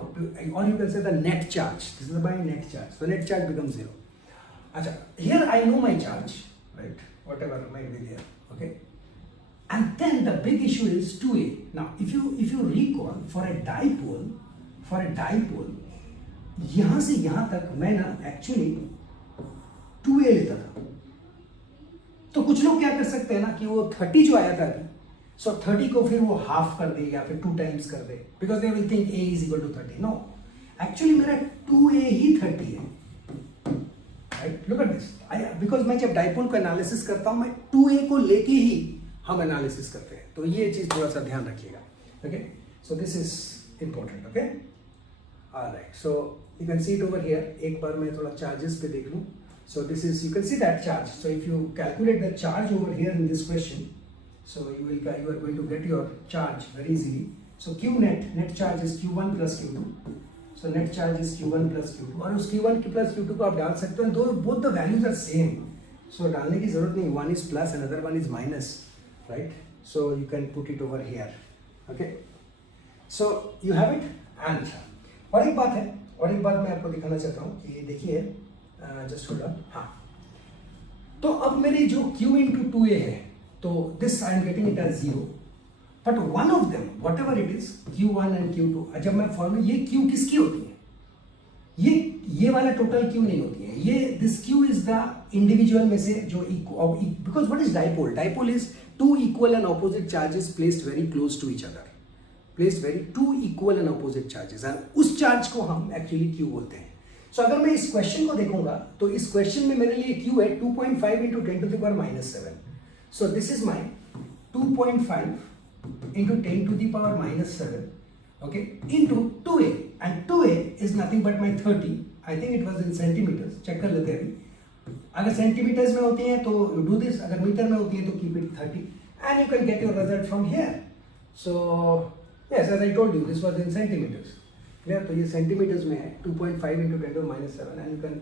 or you can say the net charge. This is my net charge. So net charge becomes 0. अच्छा, here I know my charge, right? Whatever might be there. Okay. And then the big issue is 2a. Now, if you recall, for a dipole, यहाँ से यहाँ तक मैं ना actually 2a लेता था. तो कुछ लोग क्या कर सकते हैं ना कि वो 30 जो आया था अभी, सो 30 को फिर वो हाफ कर दे या फिर 2 टाइम्स कर दे, because they will think a is equal to 30. No, actually मेरा 2a ही 30 है. Right, look at this. Because मैं जब डाइपोल का एनालिसिस करता हूँ, मैं 2a को लेके ही हम एनालिसिस करते हैं, तो ये चीज थोड़ा सा ध्यान रखिएगा. Okay, so this is important. Okay, alright, so you can see it over here. एक बार मैं थोड़ा चार्जेस पे देख लूं. सो this is, you can see that charge. So if you calculate the charge over here in this question, so you are going to get your charge very easily. So q net charge is q1 plus q2. So net charge is q1 plus q2, और उस q1 plus q2 को आप डाल सकते हैं. both the values are same, so डालने की जरूरत नहीं. one is plus, another one is minus. Right, so you can put it over here. Okay, so you have it. And और एक बात मैं आपको दिखाना चाहता हूँ कि देखिए, जस्ट होल्ड अप. हाँ, तो अब मेरी जो q into 2a है, तो this I am getting it as 0, but one of them, whatever it is, q1 and q2, जब मैं फॉर्मूला, ये q किसकी होती है? ये वाला टोटल क्यू नहीं होती है, ये this Q is the individual में से जो because what is dipole? Dipole is two equal and opposite charges placed very close to each other, placed very two equal and opposite charges, और उस चार्ज को हम एक्चुअली क्यू बोलते हैं। सो अगर मैं इस क्वेश्चन को देखूंगा तो इस क्वेश्चन में मेरे लिए क्यू है 2.5 into 10 to the power -7। So this is my 2.5 into 10 to the power -7, okay, into 2a, and 2a is nothing but my 30. I think it was in centimeters. check कर लेते हैं अभी। अगर सेंटीमीटर्स में होती है तो you do this, अगर मीटर में होती है तो keep it 30 and you can get your result from here. So yes, as I told you, this was in centimeters. Clear? तो ये सेंटीमीटर्स में है 2.5 into 10 to the -7 and you can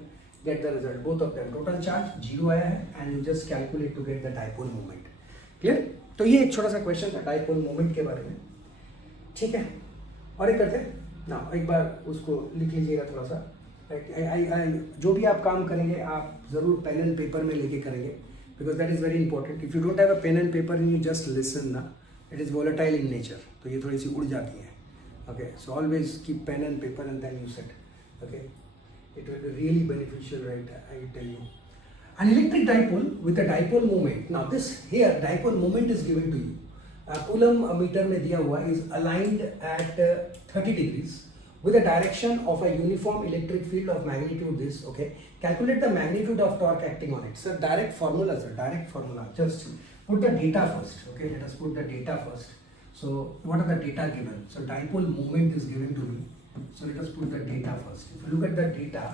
get the result, both of them. Total charge 0 आया है and you just calculate to get the dipole moment. Clear? तो ये एक छोटा सा क्वेश्चन था डाइपोल मोमेंट के बारे में, ठीक है। और एक करते हैं ना, एक बार उसको लिख लीजिएगा थोड़ा सा। जो भी आप काम करेंगे आप जरूर पेन एंड पेपर में लेके करेंगे, because that is very important. If you don't have a pen and paper and you just listen ना, it is volatile in nature, तो ये थोड़ी सी उड़ जाती है। Okay, so always keep pen and paper and then you set, okay, it will be really beneficial, right, I tell you. An electric dipole with a dipole moment. Now this here dipole moment is given to you. Coulomb meter में दिया हुआ is aligned at 30 degrees with a direction of a uniform electric field of magnitude this. Okay, calculate the magnitude of torque acting on it. Sir, direct formula, sir, direct formula. Just put the data first. Okay, let us put the data first. So what are the data given? So dipole moment is given to me. So let us put the data first. If you look at the data,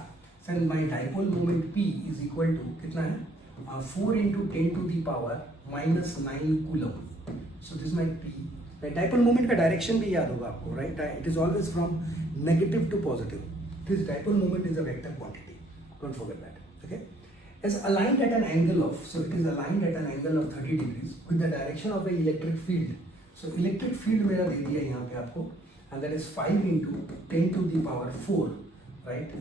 and my dipole moment P is equal to कितना है, 4 into 10 to the power -9 coulomb. So this my P। Dipole moment का direction भी याद होगा आपको, right, it is always from negative to positive. This dipole moment is a vector quantity, don't forget that, okay. Is aligned at an angle of, so it is aligned at an angle of 30 degrees with the direction of the electric field. So electric field मेरा दे दिया यहाँ पे आपको, and that is 5 into 10 to the power 4, right,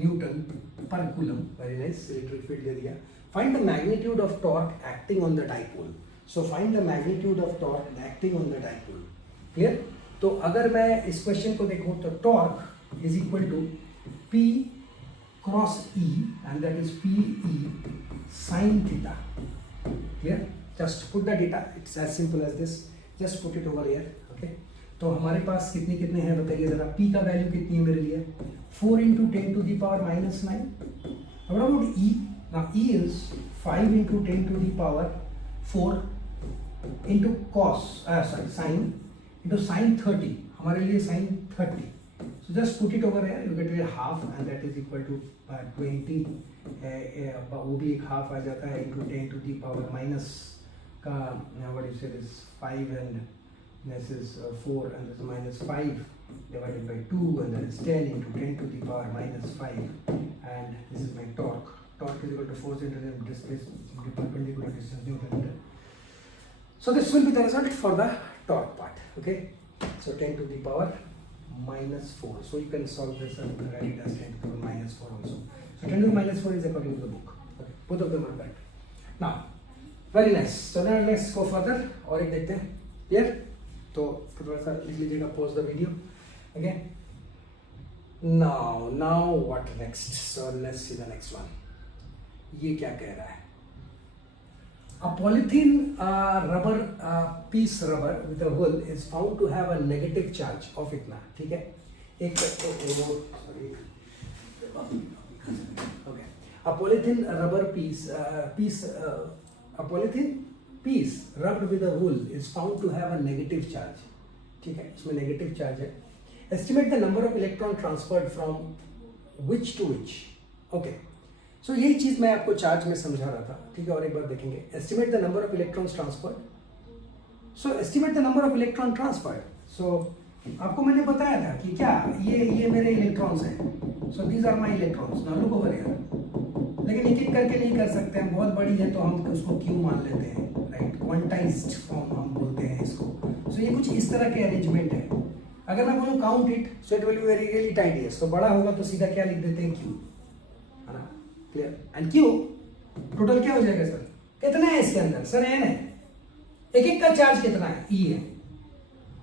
Newton per coulomb. Very nice, electric field दे दिया। Find the magnitude of torque acting on the dipole. So find the magnitude of torque acting on the dipole. Clear? तो अगर मैं इस question को देखूं तो torque is equal to P cross E and that is PE sin theta. Clear? Just put the data, it's as simple as this, just put it over here, okay. तो हमारे पास कितने कितने हैं बताइए जरा। P का वैल्यू कितनी है मेरे लिए, 4 into 10 to the power -9. What about E? Now E is 5 into 10 to the power 4 into sin into sin 30. हमारे लिए sin 30. So just put it over here. You get a half and that is equal to 20. वो भी एक हाफ आ जाता है into 10 to the power minus का what do you say this 5 and this is 4 and this is -5 divided by 2 and that is 10 into 10 to the power -5 and this is my torque. Torque is equal to force into the displacement perpendicular distance Newton meter. So this will be the result for the torque part. Okay, so 10 to the power -4. So you can solve this and write it as 10 to the power -4 also. So 10 to the -4 is according to the book. Okay, both of them are correct. Now very nice. So now let's go further. और एक देखते हैं, clear? तो थोड़ा सा लिख लीजिएगा, pause the video again. Now what next? So let's see the next one. ये क्या कह रहा है? A polythene rubber piece rubber with a wool is found to have a negative charge of इतना, ठीक है? एक sorry, okay. A polythene rubber a polythene piece rubbed with a wool is found to have a negative charge, ठीक है, इसमें negative charge है। Estimate the number of electron transferred from which to which, okay. So यही चीज मैं आपको चार्ज में समझा रहा था, ठीक है, और एक बार देखेंगे। Estimate the number of electrons transferred. So estimate the number of electron transferred. So आपको मैंने बताया था कि क्या ये मेरे इलेक्ट्रॉन्स हैं। So these are my electrons. Now look over here. लेकिन एक एक करके नहीं कर सकते हैं, बहुत बड़ी है तो हम उसको क्यू मान लेते हैं, राइट, क्वांटाइज्ड फॉर्म हम बोलते हैं इसको। सो ये कुछ इस तरह के अरेंजमेंट है। अगर मैं बोलूँ count it, so it will be very really tedious. तो बड़ा होगा तो सीधा क्या लिख देते हैं, क्यू, है ना, क्लियर। एंड क्यू टोटल क्या हो जाएगा सर, कितना है इसके अंदर, सर एन है, एक एक का चार्ज कितना है, ई है।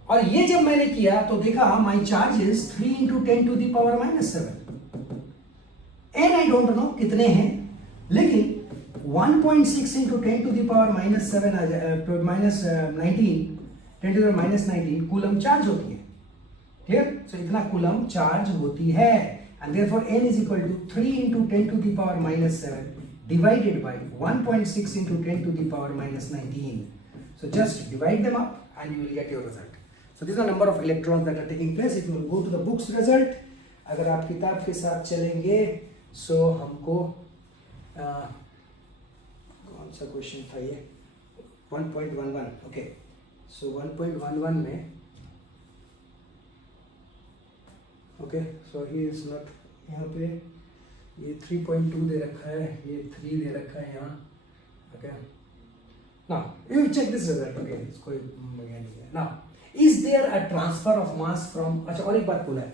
और ये जब मैंने किया तो देखा my charge is 3 into 10 to the power -7, and I don't know कितने हैं, लेकिन 1.6 into 10 to the power -7 minus 19 10 to the minus 19 coulomb charge होती है। क्लियर? सो इतना कूलम चार्ज होती है, and therefore n is equal to 3 into 10 to the power -7 divided by 1.6 into 10 to the power -19. So just divide them up and you will get your result. So these are number of electrons that are taking place. If you will go to the book's result, अगर आप किताब के साथ चलेंगे, so हमको कौन सा क्वेश्चन था ये 1.11. Okay, so 1.11 में okay, so he is not यहाँ पे ये 3.2 दे रखा है, ये 3 दे रखा है यहाँ। Okay, now you check this result. Okay, कोई बढ़िया नहीं है। Now is there a transfer of mass from, अच्छा और एक बात बोला है,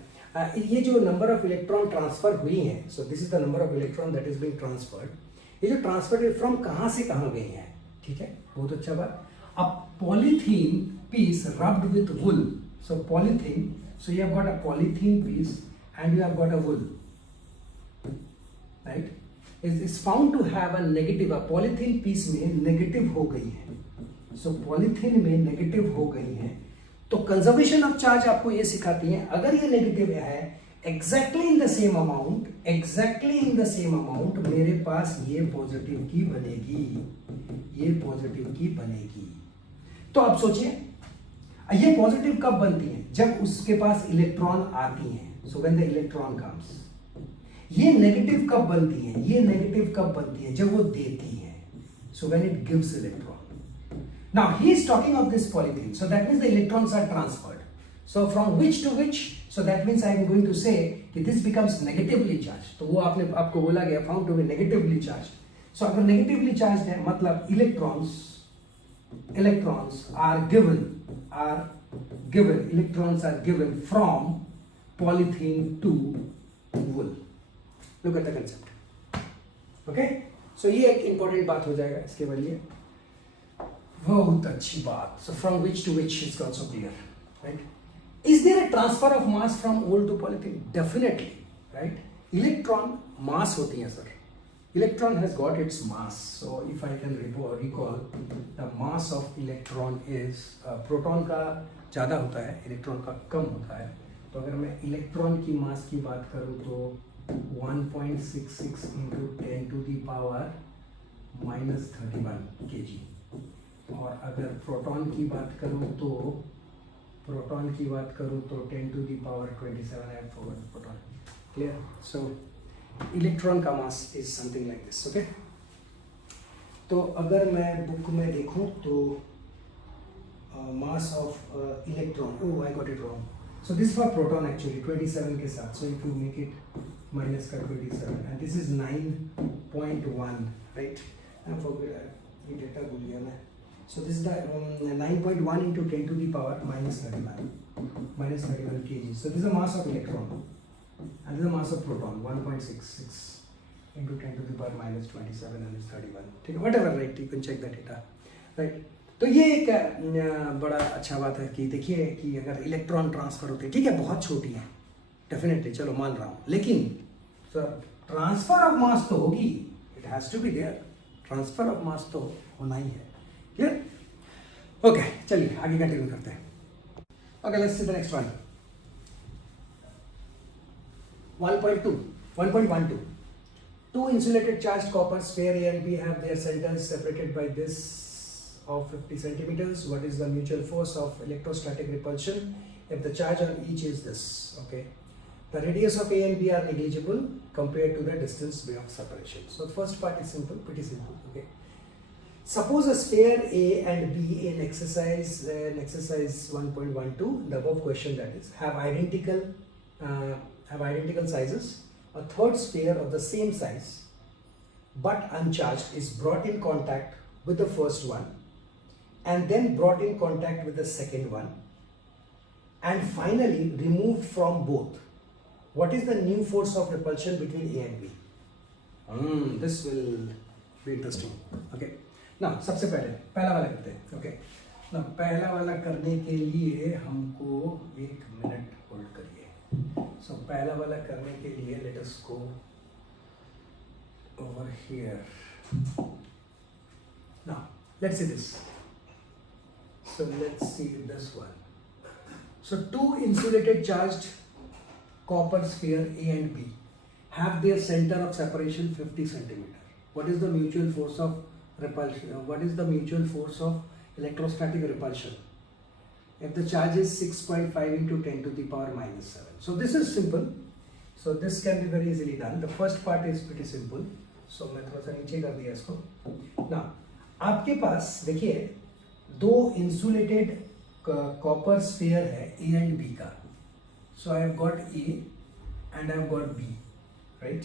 ये जो नंबर ऑफ इलेक्ट्रॉन ट्रांसफर हुई हैं, सो this is the number of electron that is being transferred. ये जो ट्रांसफर फ्रॉम कहाँ से कहाँ गई हैं, ठीक है, बहुत अच्छा बात। A polythene piece rubbed with wool, so polythene, so you have got a polythene piece and you have got a wool, right, is found to have a negative, a polythene piece में negative हो गई है, so polythene में negative हो गई है, तो conservation of charge आपको ये सिखाती है, अगर ये negative है exactly in the same amount, exactly in the same amount मेरे पास ये positive की बनेगी, ये positive की बनेगी। तो आप सोचिए ये positive कब बनती है, जब उसके पास इलेक्ट्रॉन आती हैं, so when the electron comes। ये नेगेटिव कब बनती है, ये नेगेटिव कब बनती है, जब वो देती है, so when it gives electron. Now he is talking of this polythene, so that means the electrons are transferred, so from which to which, so that means I am going to say कि this becomes negatively charge, तो वो आपको बोला गया found to be negatively charge. So अगर negatively charge है मतलब electrons are given from polythene to wool. Look at the concept. Okay, so ये एक important बात हो जाएगा इसके लिए, बहुत अच्छी बात। So from which to which is also clear, right? Is there a transfer of mass from wool to polythene? Definitely, right? Electron mass होती है sir. Electron has got its mass. So if I can recall, the mass of electron is proton का ज़्यादा होता है, electron का कम होता है। तो अगर मैं इलेक्ट्रॉन की मास की बात करूँ तो 1.66 into 10 to the power -31 kg, और अगर प्रोटॉन की बात करूं तो 10 to the power 27 है प्रोटॉन। क्लियर? सो इलेक्ट्रॉन का mass is something like this. Okay, तो अगर मैं बुक में देखूं तो mass of electron, oh I got it wrong, so this for proton actually 27 के साथ, सो if you make it minus का 27 and this is 9.1, right? I forget ये डेटा भूल गया मैं। So this is the 9.1 into 10 to the power -31 kg. So this is the mass of electron and this is the mass of proton 1.66 into 10 to the power -27 and it's 31. ठीक है, whatever, right? You can check the data, right? तो ये एक बड़ा अच्छा बात है कि देखिए कि अगर इलेक्ट्रॉन ट्रांसफर होते हैं, ठीक है, बहुत छोटी है डेफिनेटली, चलो मान रहा हूँ, लेकिन सर ट्रांसफर ऑफ मास तो होगी, it has to be there, transfer of mass तो होना ही है। क्लियर? ओके, चलिए आगे कंटिन्यू करते हैं। Okay, let's see the next one. 1.12 two insulated charged copper sphere A and B have their centers separated by this of 50 centimeters. What is the mutual force of electrostatic repulsion if the charge on each is this? Okay, the radius of A and B are negligible compared to the distance of separation. So the first part is simple, pretty simple. Okay, suppose a sphere A and B in exercise 1.12, the above question that is, have identical sizes. A third sphere of the same size but uncharged is brought in contact with the first one and then brought in contact with the second one and finally removed from both. What is the new force of repulsion between A and B? This will be interesting. Okay, now सबसे पहला वाला करते हैं. Okay, now पहला वाला करने के लिए हमको 1 मिनट होल्ड करिए. So पहला वाला करने के लिए let us go over here. Now let's see this. So let's see this one. So two insulated charged copper sphere A and B have their center of separation 50 centimeter. What is the mutual force of repulsion? What is the mutual force of electrostatic repulsion if the charge is 6.5 into 10 to the power minus 7? So this is simple. So this can be very easily done. The first part is pretty simple. So मैं थोड़ा सा नीचे कर दिया इसको. Now आपके पास देखिए दो insulated copper sphere है A and B का. So I have got A and I have got B, right?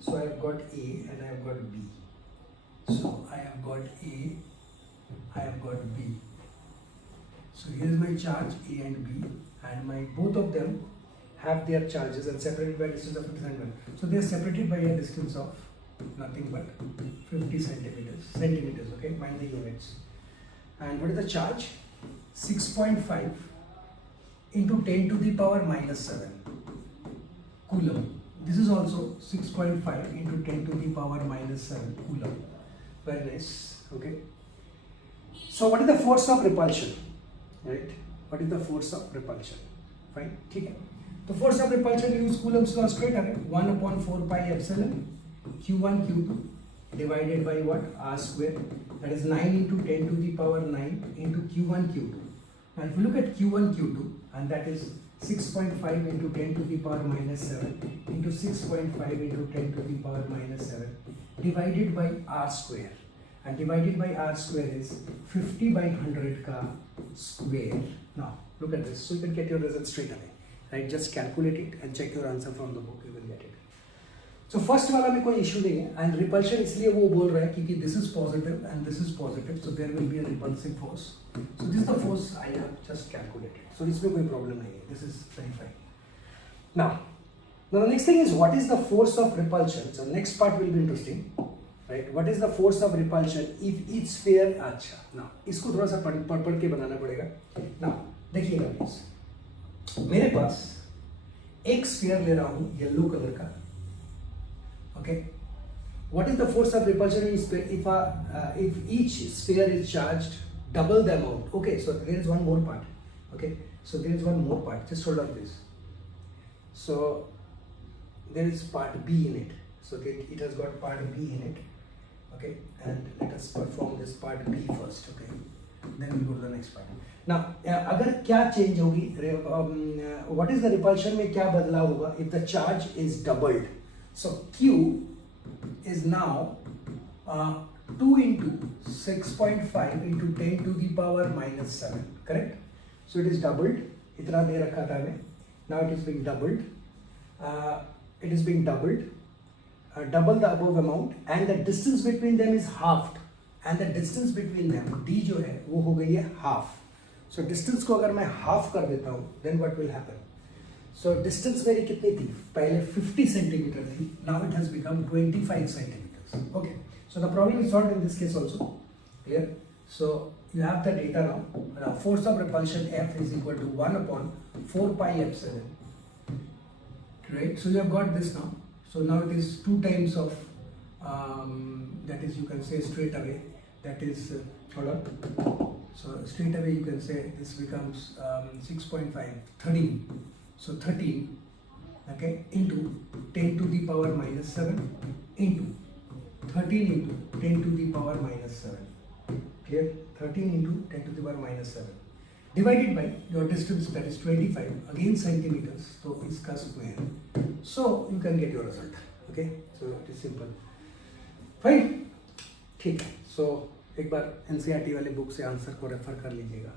So I have got A and I have got B. So I have got A, I have got B. So here is my charge A and B, and my both of them have their charges and separated by a distance of 50 centimeters. So they are separated by a distance of nothing but 50 centimeters. Okay, mind the units. And what is the charge? 6.5 into 10 to the power minus 7 coulomb. This is also 6.5 into 10 to the power minus 7 coulomb. Very nice. Okay. So what is the force of repulsion? Right? What is the force of repulsion? Fine. Okay. The force of repulsion use Coulomb's law straight away. 1 upon 4 pi epsilon Q1 Q2 divided by what? R square. That is 9 into 10 to the power 9 into Q1 Q2. Now if you look at Q1 Q2, and that is 6.5 into 10 to the power minus 7 into 6.5 into 10 to the power minus 7 divided by R square. And divided by R square is 50 by 100 ka square. Now look at this. So you can get your result straight away. Right? Just calculate it and check your answer from the book. You will get it. So first वाला में कोई issue नहीं है. And repulsion इसलिए वो बोल रहा है क्योंकि this is positive and this is positive. So there will be a repulsive force. So this is the force I have just calculated. So इसमें कोई problem नहीं है. This is very fine. Now the next thing is what is the force of repulsion? So next part will be interesting. Right? What is the force of repulsion if each sphere? अच्छा. Now इसको थोड़ा सा पढ़ के बनाना पड़ेगा. Now देखिएगा please. मेरे पास एक स्फीयर ले रहा हूं येलो कलर का. Okay, what is the force of repulsion if each sphere is charged double the amount? Okay, so there is one more part. Okay, so there is one more part. Just hold on please. So there is part B in it. So it has got part B in it. Okay, and let us perform this part B first. Okay, then we go to the next part. Now अगर क्या change होगी? What is the repulsion में क्या बदलाव होगा if the charge is doubled? So Q is now 2 into 6.5 into 10 to the power minus 7. Correct? So it is doubled. इतना दे रखा था मैं. Now it is being doubled. It is being doubled. Double the above amount, and the distance between them is halved. And the distance between them, D जो है वो हो गई है half. So distance को अगर मैं half कर देता हूँ, then what will happen? So distance मेरी कितनी थी? पहले 50 centimeter थी. Now it has become 25 centimeters. Okay. So the problem is solved in this case also. Clear? So you have the data now. Now force of repulsion F is equal to 1 upon 4 pi epsilon. Right? So you have got this now. So now it is 2 times of that is, you can say straight away, that is hold on. So straight away you can say this becomes 6.5, 13. So 13, okay, into 10 to the power minus 7 into 13 into 10 to the power minus 7. Clear? 13 into 10 to the power minus 7 divided by your distance, that is 25, again centimeters, so iska square. So you can get your result. Okay, so it is simple. Fine. ठीक है. So एक बार NCERT वाले बुक से आंसर को रेफर कर लीजिएगा.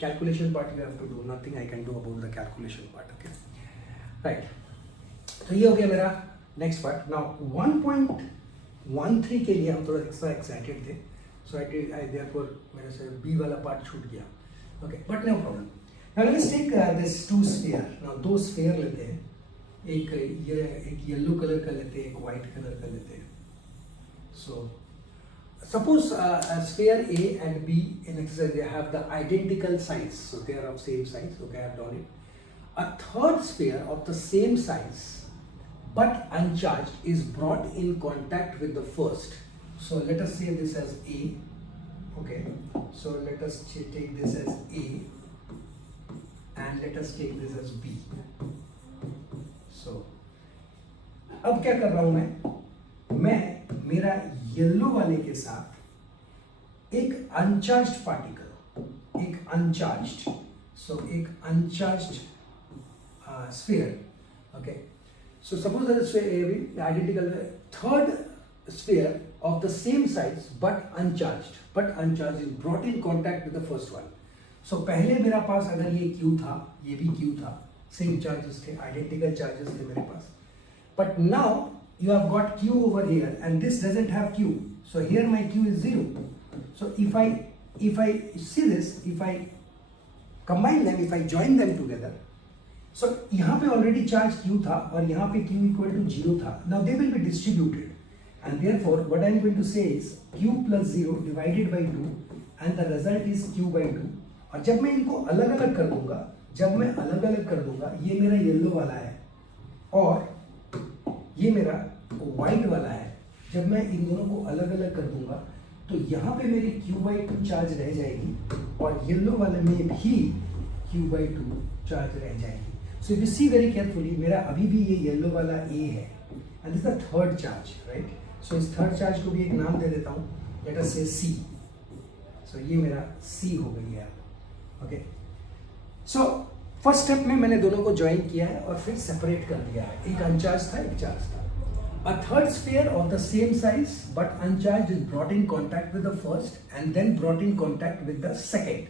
Calculation part you have to do. Nothing I can do about the calculation part. Okay. Right. तो ये हो गया मेरा next part. Now 1.13 के लिए हम थोड़ा extra excited थे. So I therefore मेरे से B वाला part छूट गया. Okay, but no problem. Now let's take this 2 sphere. Now 2 sphere लेते हैं. एक येलो कलर का लेते हैं, एक वाइट कलर का लेते हैं. So suppose a sphere A and B in exercise they have the identical size, so they are of same size. Okay, I have done it. A third sphere of the same size but uncharged is brought in contact with the first. So let us say this as A. Okay, so let us take this as A and let us take this as B. So अब क्या कर रहा हूं मैं मेरा येलो वाले के साथ एक अनचार्ज्ड पार्टिकल, एक अनचार्ज्ड, सो एक uncharged sphere. Okay, so suppose that is identical third sphere of the same size but uncharged is brought in contact with the first one. So पहले मेरा पास अगर ये Q था, ये भी Q था, same charges थे, identical charges थे मेरे पास. But now you have got Q over here and this doesn't have Q. So here my Q is 0. So if I see this, if I combine them, if I join them together, so यहाँ पे already charge Q था और यहाँ पे Q equal to 0 था. Now they will be distributed and therefore what I am going to say is Q plus 0 divided by 2 and the result is Q by 2. और जब मैं इनको अलग अलग कर दूंगा, ये मेरा येलो वाला है और ये मेरा व्हाइट वाला है. जब मैं इन दोनों को अलग अलग कर दूंगा तो यहाँ पे मेरी Q/2 चार्ज रह जाएगी और येलो वाले में भी Q/2 चार्ज रह जाएगी. So if you see very carefully, मेरा अभी भी ये येलो वाला A है and this is the third charge, right? So इस third charge को भी एक नाम दे देता हूँ, let us say C. So ये मेरा C हो गई है. Okay. So फर्स्ट स्टेप में मैंने दोनों को ज्वाइन किया है और फिर सेपरेट कर दिया है. एक अनचार्ज था, एक चार्ज था. A third sphere of the same size but uncharged is brought in contact with the first and then brought in contact with the second.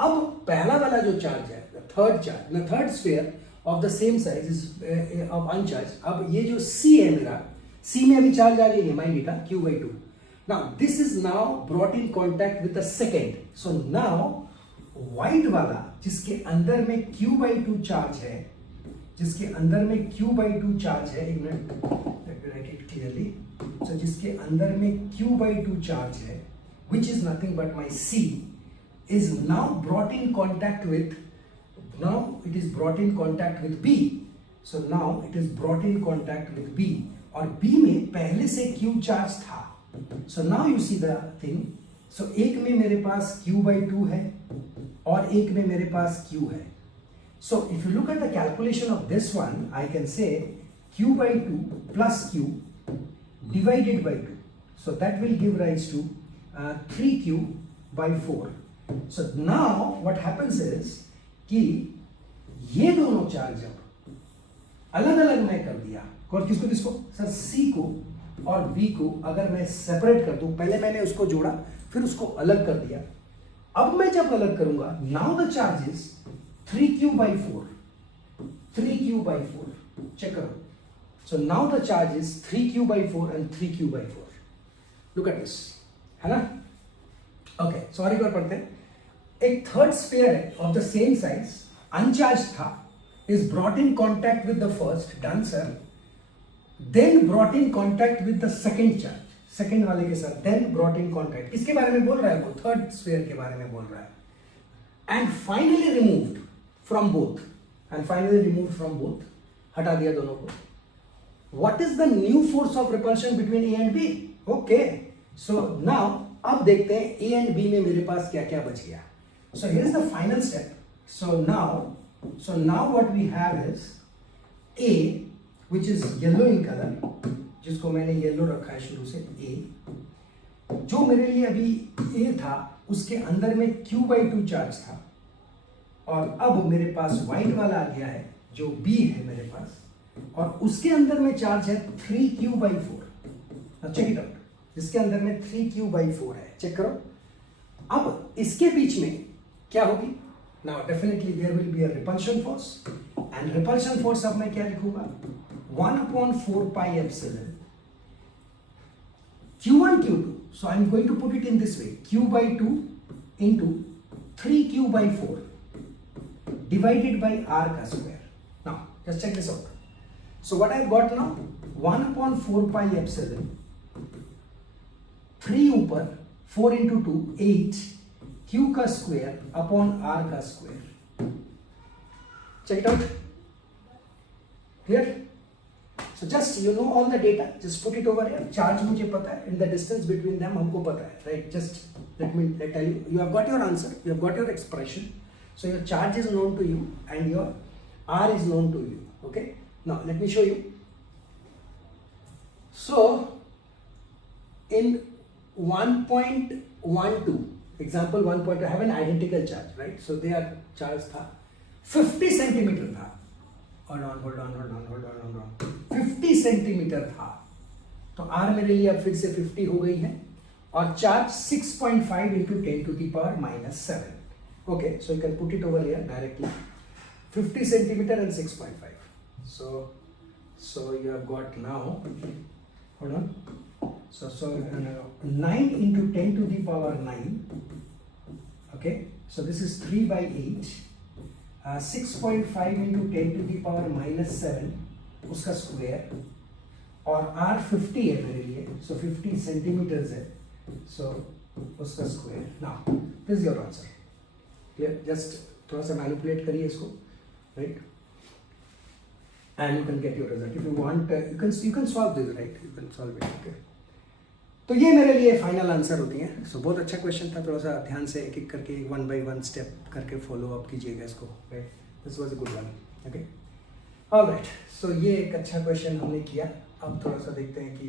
अब पहला वाला जो चार्ज है, the third sphere of the same size is of uncharged. अब ये जो C है मेरा, C में अभी चार्ज आ गई है mind it Q/2. Now this is now brought in contact with the second. So now white वाला जिसके अंदर में Q/2 चार्ज है, जिसके अंदर में Q/2 चार्ज है, एक minute let me write it clearly. So जिसके अंदर में Q/2 चार्ज है, which is nothing but my C, is now brought in contact with, now it is brought in contact with B. So now it is brought in contact with B और B में पहले से Q charge था. So now you see the thing. So एक में मेरे पास Q/2 है और एक में मेरे पास Q है. So if you look at the calculation of this one, I can say Q/2 plus Q divided by 2. So that will give rise to 3Q/4. So now what happens is कि ये दोनों चार्ज अब अलग अलग मैं कर दिया. और किसको सर C को और B को अगर मैं सेपरेट कर दूं, पहले मैंने उसको जोड़ा फिर उसको अलग कर दिया. अब मैं जब अलग करूंगा, now the charge is 3Q/4. Check करो. So now the charge is 3Q/4 and 3Q/4. Look at this, है ना? ओके, सॉरी एक बार पढ़ते हैं. एक थर्ड स्फीयर है of the same size, uncharged था, is brought in contact with the first, done sir. Then brought in contact with the second charge, second वाले के साथ, देन ब्रॉट इन कॉन्टैक्ट. किसके बारे में बोल रहा है वो? थर्ड स्फीयर के बारे में बोल रहा है. And finally removed from both, हटा दिया दोनों को. What is the new force of repulsion between A and B? Okay, so now अब देखते हैं ए एंड बी में मेरे पास क्या क्या बच गया. So here is the final step. So now what we have is a, which is yellow in color, जिसको मैंने येलो रखा है शुरू से, A, जो मेरे लिए अभी A था उसके अंदर में Q/2 चार्ज था और अब मेरे पास व्हाइट वाला आ गया है जो B है मेरे पास और उसके अंदर में चार्ज है 3Q/4. चेक इट आउट, इसके अंदर में 3Q/4 है. चेक करो. अब इसके बीच में क्या होगी? Now definitely there will be a repulsion force and repulsion force अब मैं क्या लिखूंगा? 1/4 pi epsilon Q1 Q2. So I am going to put it in this way, Q/2 into 3Q/4 divided by R का square. Now just check this out. So what I have got now, 1/4 pi epsilon 3 ऊपर 4 into 2 8 Q का square upon R का square. Check it out. Clear? So just you know all the data, just put it over here. Charge मुझे पता है, and the distance between them हमको पता है, right? Just let me tell you, you have got your answer, you have got your expression. So your charge is known to you and your R is known to you. Okay. Now let me show you. So in 1.12, example 1.2, I have an identical charge, right? So their charge था 50 सेंटीमीटर था. hold on 50 सेंटीमीटर था, तो R मेरे लिए अब फिर से 50 हो गई है और चार्ज 6.5 into 10 to the power minus 7. Okay, so you can put it over here directly. 50 centimeter and 6.5. So you have got now, hold on. So 9 into 10 to the power 9. Okay, so this is 3 by 8. 6.5 into 10 to the power minus 7 उसका स्क्वायर और R 50 है मेरे लिए, so 50 सेंटीमीटर्स है, so उसका square. Now this is your answer. Clear? Just थोड़ा सा मैनिपुलेट करिए इसको, right, and you can get your result. If you want you can solve this, right, you can solve it. Okay, तो ये मेरे लिए फाइनल आंसर होती हैं. सो बहुत अच्छा क्वेश्चन था, थोड़ा सा ध्यान से एक एक करके 1 by 1 स्टेप करके फॉलो अप कीजिएगा इसको, right. This was a good one. Okay, alright. So ये एक अच्छा क्वेश्चन हमने किया. अब थोड़ा सा देखते हैं कि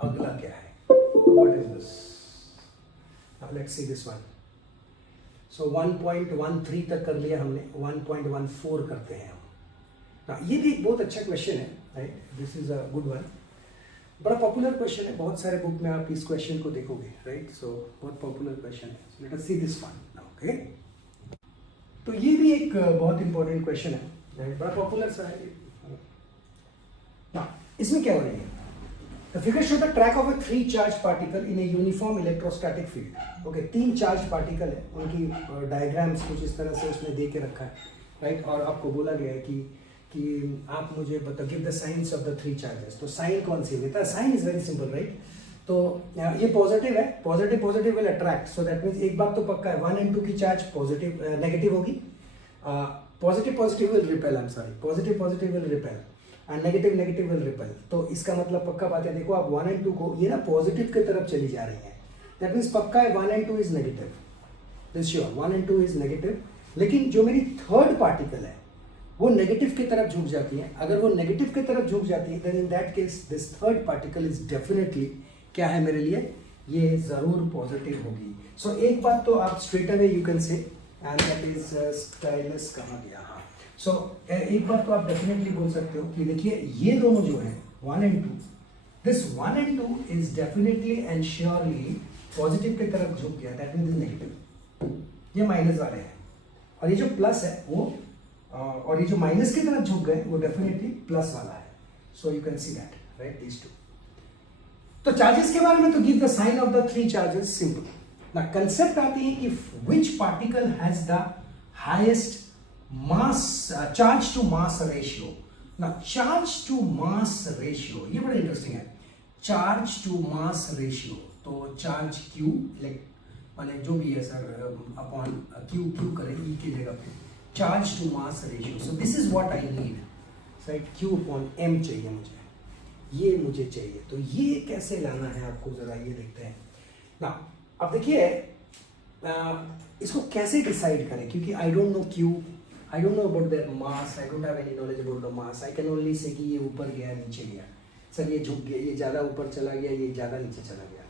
अगला क्या है. What is this? Now let's see this one. So 1.13 तक कर लिया हमने, 1.14 करते हैं हम. नाउ ये भी एक बहुत अच्छा क्वेश्चन है, right. This is a good one. बड़ा पॉपुलर क्वेश्चन है, बहुत सारे बुक में आप इस क्वेश्चन को देखोगे, राइट. सो बहुत पॉपुलर क्वेश्चन है. Late us see this one now. Okay, तो ये भी एक बहुत इंपॉर्टेंट क्वेश्चन है, राइट, बड़ा पॉपुलर सा है. इसमें क्या हो रही है? The figure show the track of a 3 charge particle in a uniform electrostatic field. Okay, 3 charge particle है, उनकी डायग्राम्स कुछ इस तरह से उसने दे के रखा है, राइट. और आपको बोला गया है कि आप मुझे बताओ, give the signs of the 3 charges. तो साइन कौन सी है? Sign is very simple, right. तो ये पॉजिटिव है, positive will attract. So that means एक बात तो पक्का है, 1 and 2 की चार्ज पॉजिटिव नेगेटिव होगी. Positive will repel, I am sorry, positive will repel and negative will repel. तो इसका मतलब पक्का बात है. देखो आप 1 and 2 को, ये ना पॉजिटिव की तरफ चली जा रही है. दैट मीन्स पक्का है 1 and 2 is negative. This sure 1 and 2 is negative. लेकिन जो मेरी थर्ड पार्टिकल है वो नेगेटिव की तरफ झुक जाती है. अगर वो नेगेटिव की तरफ झुक जाती है, then in that case this third particle is definitely क्या है मेरे लिए? ये जरूर पॉजिटिव होगी. सो एक बात तो आप स्ट्रेट अवे यू कैन से, एंड दैट इज स्टाइलस. कहाँ गया? हाँ. सो एक बात तो आप डेफिनेटली बोल सकते हो कि देखिए ये दोनों जो है 1 and 2, दिस 1 and 2 is definitely and surely positive की तरफ झुक गया. That means negative. ये माइनस वाले हैं, और ये जो प्लस है वो, और ये जो माइनस की तरफ झुक गए वो डेफिनेटली प्लस वाला है. So you can see that, right, these two. तो चार्जेस के बारे में तो give the sign of the 3 charges, simple. ना कंसेप्ट आती है कि which particle has the highest mass, charge to mass ratio. ना चार्ज टू मास रेशियो ये बड़ा इंटरेस्टिंग है. चार्ज टू मास रेशियो, तो चार्ज क्यू, लाइक माने जो भी है सर, अपॉन क्यू करें ई की जगह पे, charge to mass ratio. So this is what I need, right. Q upon M चाहिए मुझे, ये मुझे चाहिए. तो ये कैसे लाना है आपको, जरा ये देखते हैं ना. अब देखिए इसको कैसे डिसाइड करें, क्योंकि आई don't no Q, I don't know about their mass, I don't have any knowledge about the mass. I can only say कि ये ऊपर गया, नीचे गया, सर ये झुक गया, ये ज़्यादा ऊपर चला गया, ये ज़्यादा नीचे चला गया.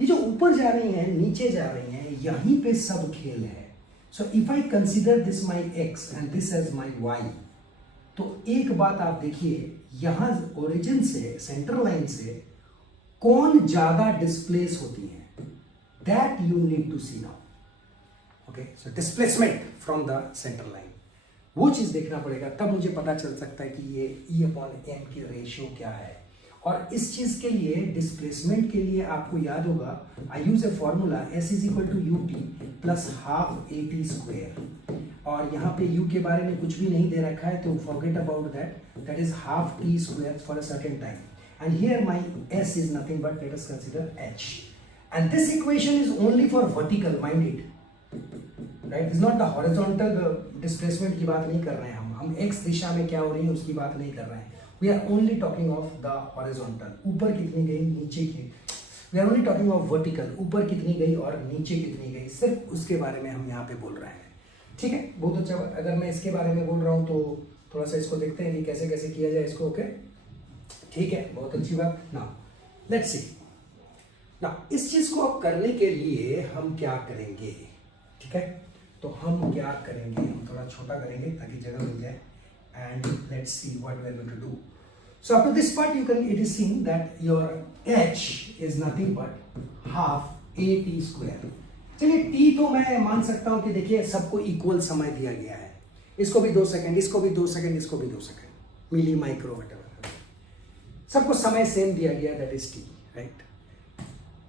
ये जो ऊपर जा रही हैं, नीचे जा रही हैं, यहीं पे सब खेल है. So if I consider this my X and this as my Y, तो एक बात आप देखिए, यहां ओरिजिन से, सेंटर लाइन से कौन ज्यादा डिस्प्लेस होती है, that you need to see now. Okay, so displacement from the centre line, वो चीज देखना पड़ेगा. तब मुझे पता चल सकता है कि ये ई अपॉन एम की रेशियो क्या है. और इस चीज के लिए, डिस्प्लेसमेंट के लिए आपको याद होगा, I use a formula, s is equal to u t plus half a t square. और यहाँ पे u के बारे में कुछ भी नहीं दे रखा है, तो forget about that. That is half T square for a certain time. And here my s is nothing but, let us consider h. And this equation is only for vertical, mind it, right. Is not the horizontal displacement की बात नहीं कर रहे हैं हम x दिशा में क्या हो रही है उसकी बात नहीं कर रहे हैं. We are only talking of the horizontal, ऊपर कितनी गई नीचे की, we are only talking of vertical, ऊपर कितनी गई और नीचे कितनी गई, सिर्फ उसके बारे में हम यहाँ पे बोल रहे हैं। ठीक है, बहुत अच्छा। अगर मैं इसके बारे में बोल रहा हूँ तो थोड़ा सा इसको देखते हैं कि कैसे कैसे किया जाए इसको। ओके, ठीक है, बहुत अच्छी बात। नाउ लेट्स सी, ना इस चीज को अब करने के लिए हम क्या करेंगे, ठीक है, तो हम क्या करेंगे, हम थोड़ा छोटा करेंगे ताकि जगह मिल जाए, and let's see what we are going to do. So up to this part you can, it is seen that your h is nothing but half a t square. चलिए t तो मैं मान सकता हूं कि देखिए सबको इक्वल समय दिया गया है, इसको भी 2 सेकंड, इसको भी 2 सेकंड, इसको भी 2 सेकंड, मिली माइक्रो व्हाटएवर, सबको समय सेम दिया गया, that is t, right.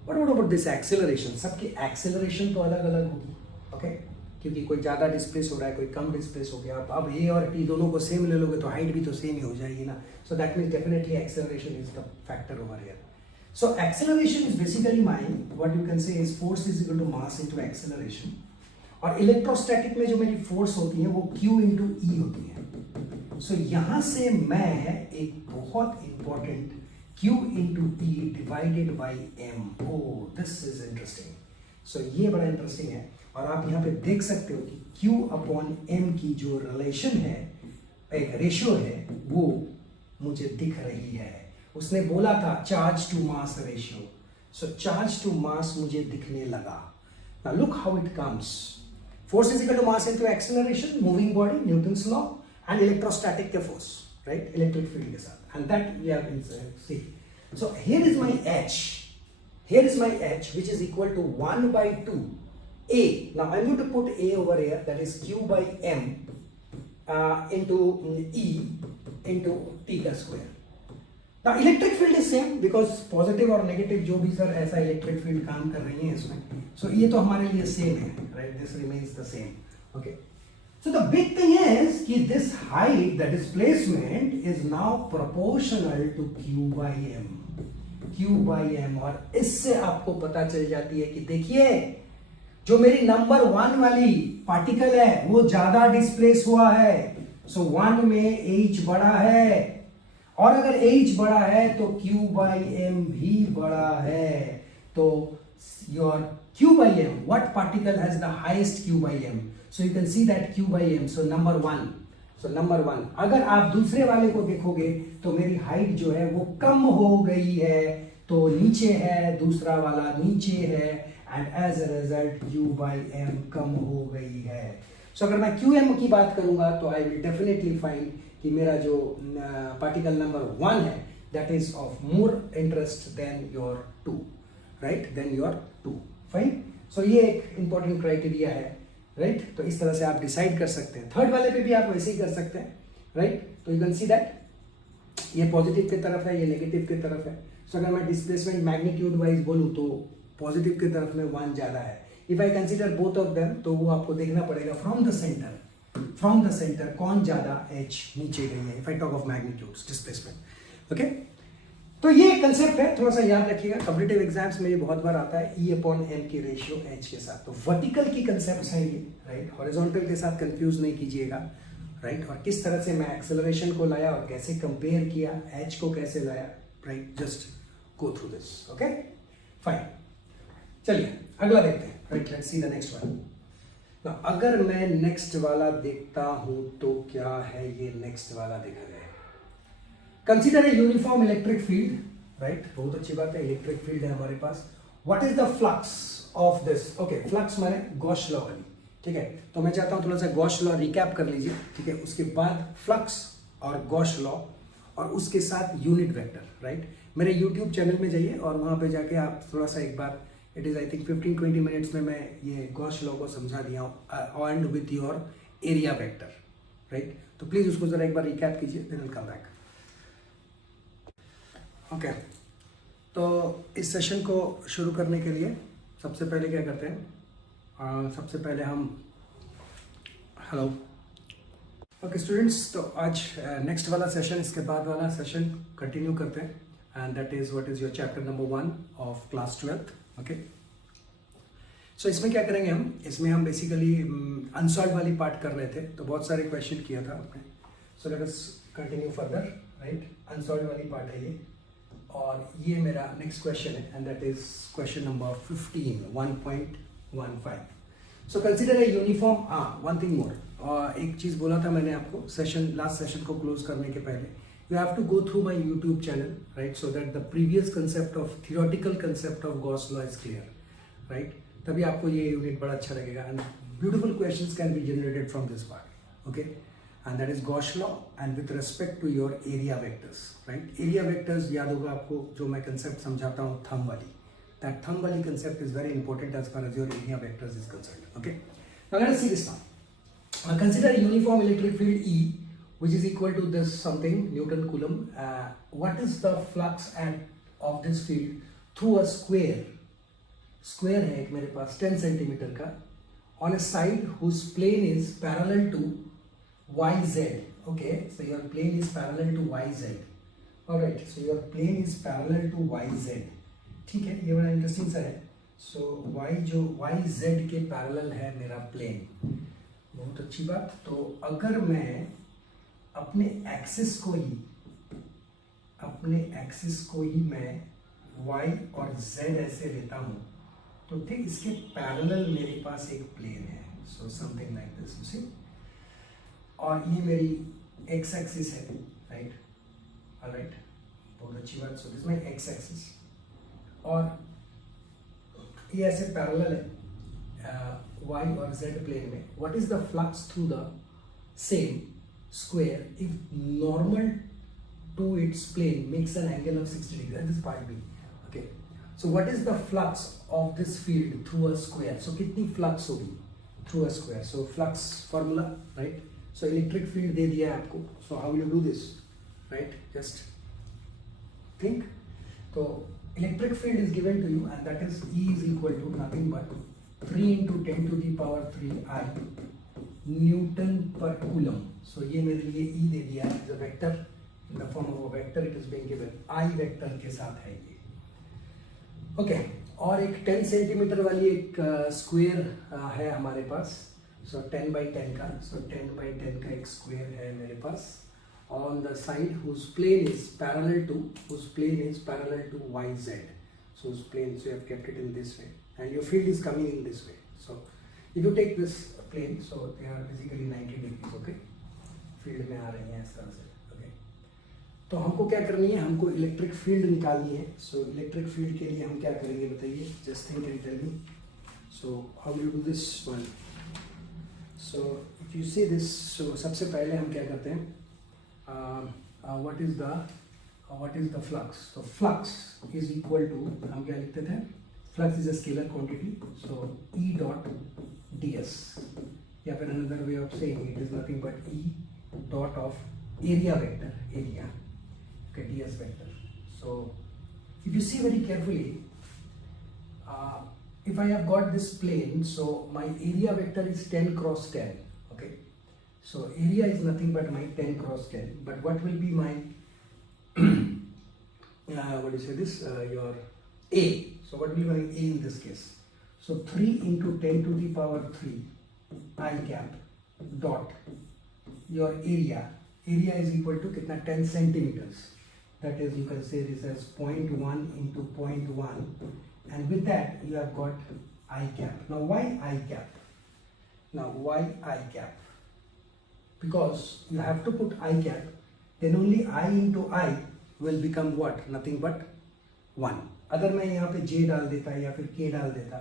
But what about this acceleration, सबकी एक्सेलरेशन तो अलग अलग होगी, ओके, क्योंकि कोई ज़्यादा डिस्प्लेस हो रहा है, कोई कम डिस्प्लेस हो गया। अब ए और टी दोनों को सेम ले लोगे तो हाइट भी तो सेम ही हो जाएगी ना, so that means definitely acceleration is the factor over here. So acceleration is basically mine, what you can say is force is equal to mass into acceleration, और इलेक्ट्रोस्टैटिक में जो मेरी फोर्स होती है वो Q इंटू ई होती है। सो यहाँ से मैं एक बहुत important Q into E divided by M, oh this is interesting. So ये बड़ा इंटरेस्टिंग है, और आप यहाँ पे देख सकते हो कि Q अपॉन M की जो रिलेशन है, एक रेशियो है, वो मुझे दिख रही है। उसने बोला था charge to mass ratio, so charge to mass मुझे दिखने लगा। Now look how it comes, force is equal to mass into acceleration, moving body, Newton's law, and electrostatic के फोर्स, राइट, इलेक्ट्रिक फील्ड के साथ, and that we have see. So here is my h, here is my h which is equal to 1 by 2 a. Now I'm going to put a over here, that is q by m into e into t का square. Now electric field is same because positive और negative जो भी सर ऐसा electric field काम कर रही है इसमें, so ये तो हमारे लिए same है, right, this remains the same. Okay, so the big thing is कि this height, the displacement is now proportional to q by m. Q by m, और इससे आपको पता चल जाती है कि देखिए जो मेरी नंबर 1 वाली पार्टिकल है वो ज्यादा डिस्प्लेस हुआ है, सो 1 में h बड़ा है, और अगर h बड़ा है तो Q by m भी बड़ा है। तो your Q by m, what particle has the highest Q by m? So you can see that Q by m, so number 1, so number 1। अगर आप दूसरे वाले को देखोगे तो मेरी हाइट जो है वो कम हो गई है, तो नीचे है, दूसरा वाला नीचे है, and as a result Q by m कम हो गई है। सो अगर मैं QM की बात करूंगा तो आई विल डेफिनेटली फाइंड कि मेरा जो पार्टिकल नंबर 1 है that is of more interest than your 2, right, than your 2, fine. So ये एक इंपॉर्टेंट क्राइटेरिया है, राइट, तो इस तरह से आप डिसाइड कर सकते हैं। थर्ड वाले पे भी आप वैसे ही कर सकते हैं, राइट, तो यू कैन सी दैट ये पॉजिटिव की तरफ है, ये नेगेटिव की तरफ है। सो अगर मैं डिस्प्लेसमेंट मैग्नीट्यूड वाइज बोलूँ तो पॉजिटिव की तरफ में 1 ज्यादा है। If I consider both of them तो वो आपको देखना पड़ेगा फ्रॉम द सेंटर कौन ज्यादा h नीचे गई है, if I talk of magnitudes displacement. Okay, तो ये कंसेप्ट है, थोड़ा सा याद रखिएगा, कॉम्पिटिटिव एग्जाम्स में ये बहुत बार आता है, E अपॉन m की रेशियो h के साथ। तो वर्टिकल की कंसेप्ट है ये, राइट, हॉरिजॉन्टल के साथ कंफ्यूज नहीं कीजिएगा, राइट, और किस तरह से मैं एक्सेलरेशन को लाया और कैसे कंपेयर किया, h को कैसे लाया, right, just go through this. Okay, fine, चलिए अगला देखते हैं, right, let's see the next one. now अगर मैं नेक्स्ट वाला देखता हूं तो क्या है ये नेक्स्ट वाला, देखा जाए, consider a uniform electric field, right, बहुत अच्छी बात है, इलेक्ट्रिक फील्ड है हमारे पास। What is the flux of this, okay, flux माने गॉस लॉ वाली, ठीक है, तो मैं चाहता हूं थोड़ा सा गॉस लॉ रिकैप कर लीजिए, ठीक है, उसके बाद फ्लक्स और गॉस लॉ और उसके साथ यूनिट वेक्टर, राइट। मेरे यूट्यूब चैनल में जाइए और वहां पे जाके आप थोड़ा सा एक बार, it is I think 15-20 minutes में मैं ये गॉस लॉ को समझा दिया हूँ, and with your area vector, right, तो प्लीज उसको जरा एक बार रिकैप कीजिए, then will come back. Okay, तो इस सेशन को शुरू करने के लिए सबसे पहले क्या करते हैं, सबसे पहले हम हेलो, ओके स्टूडेंट्स, तो आज नेक्स्ट वाला सेशन, इसके बाद वाला सेशन कंटिन्यू करते हैं, and that is what is your chapter number 1 of class 12th। Okay, so इसमें क्या करेंगे इसमें हम बेसिकली अनसॉल्व वाली पार्ट कर रहे थे, तो बहुत सारे क्वेश्चन किया था आपने, so let us continue further, right, unsolved वाली पार्ट है ये। और ये मेरा नेक्स्ट क्वेश्चन है and that is question number 15, 1.15। So consider a uniform, one thing more, एक चीज़ बोला था मैंने आपको सेशन, लास्ट सेशन को क्लोज करने के पहले, you have to go through my YouTube channel, right, so that the previous concept of theoretical concept of Gauss law is clear, right, तभी आपको ये यूनिट बड़ा अच्छा लगेगा and beautiful questions can be generated from this part, okay, and that is Gauss law and with respect to your area vectors, right. Area vectors याद होगा आपको, जो मैं कंसेप्ट समझाता हूँ थंब वाली, दैट थंब वाली concept is very important as far as your area vectors is concerned, okay. Now let us see this now. Consider a uniform electric field E which is equal to this something Newton Coulomb. What is the flux of this field through a square? Square है एक मेरे पास 10 सेंटीमीटर का, on a side whose plane is parallel to YZ. Okay, so your plane is parallel to YZ. Alright, so your plane is parallel to YZ. ठीक है, ये बड़ा इंटरेस्टिंग सा है। So Y जो YZ के पैरेलल है मेरा प्लेन, बहुत अच्छी बात। तो अगर मैं अपने एक्सिस को ही मैं y और z ऐसे लेता हूँ, तो ठीक इसके पैरेलल मेरे पास एक प्लेन है, so something like this, you see, और ये मेरी x एक्सिस है, राइट, ऑलराइट, बहुत अच्छी बात। So this my x axis और ये ऐसे पैरेलल है y और z प्लेन में। What is the flux through the same square if normal to its plane makes an angle of 60 degree, this part B, okay. So what is the flux of this field through a square, सो कितनी flux होगी through a square, so flux formula, right. So electric field दे दिया है आपको, so how will you do this, right, just think. तो electric field is given to you and that is E is equal to nothing but 3 into 10 to the power 3 I Newton per Coulomb. So ये मेरे लिए E दे दिया है, the vector in the form of a vector it is being given, I vector के साथ है ये, okay। और एक 10 सेंटीमीटर वाली एक स्क्वायर है हमारे पास, so 10 by 10 का, so 10 by 10 का एक स्क्वायर है मेरे पास on the side whose plane is parallel to YZ. So whose plane, so you have kept it in this way and your field is coming in this way. So if you take this plane, so they are basically 90 degrees, okay, field में आ रही हैं इस तरह से, okay। तो हमको क्या करनी है, हमको इलेक्ट्रिक फील्ड निकालनी है। सो इलेक्ट्रिक फील्ड के लिए हम क्या करेंगे बताइए, just think and tell me. So how will you do this one, so if you see this, so सबसे पहले हम क्या करते हैं, what is the flux? So flux is equal to, हम क्या लिखते थे, flux is a scalar quantity, so E dot ds, या फिर another way of saying it is nothing but E dot of area vector, area, okay, ds vector. So if you see very carefully, if I have got this plane, so my area vector is 10 cross 10, okay. So area is nothing but my 10 cross 10, but what will be my what do you say this, your A, so what will be my A in this case, so 3 into 10 to the power 3 I cap dot your area is equal to kitna, 10 centimeters, that is you can say this as 0.1 into 0.1, and with that you have got I cap. Now why I cap? Because you have to put I cap, then only I into I will become what, nothing but 1. अगर मैं यहाँ पे J डाल देता या फिर K डाल देता,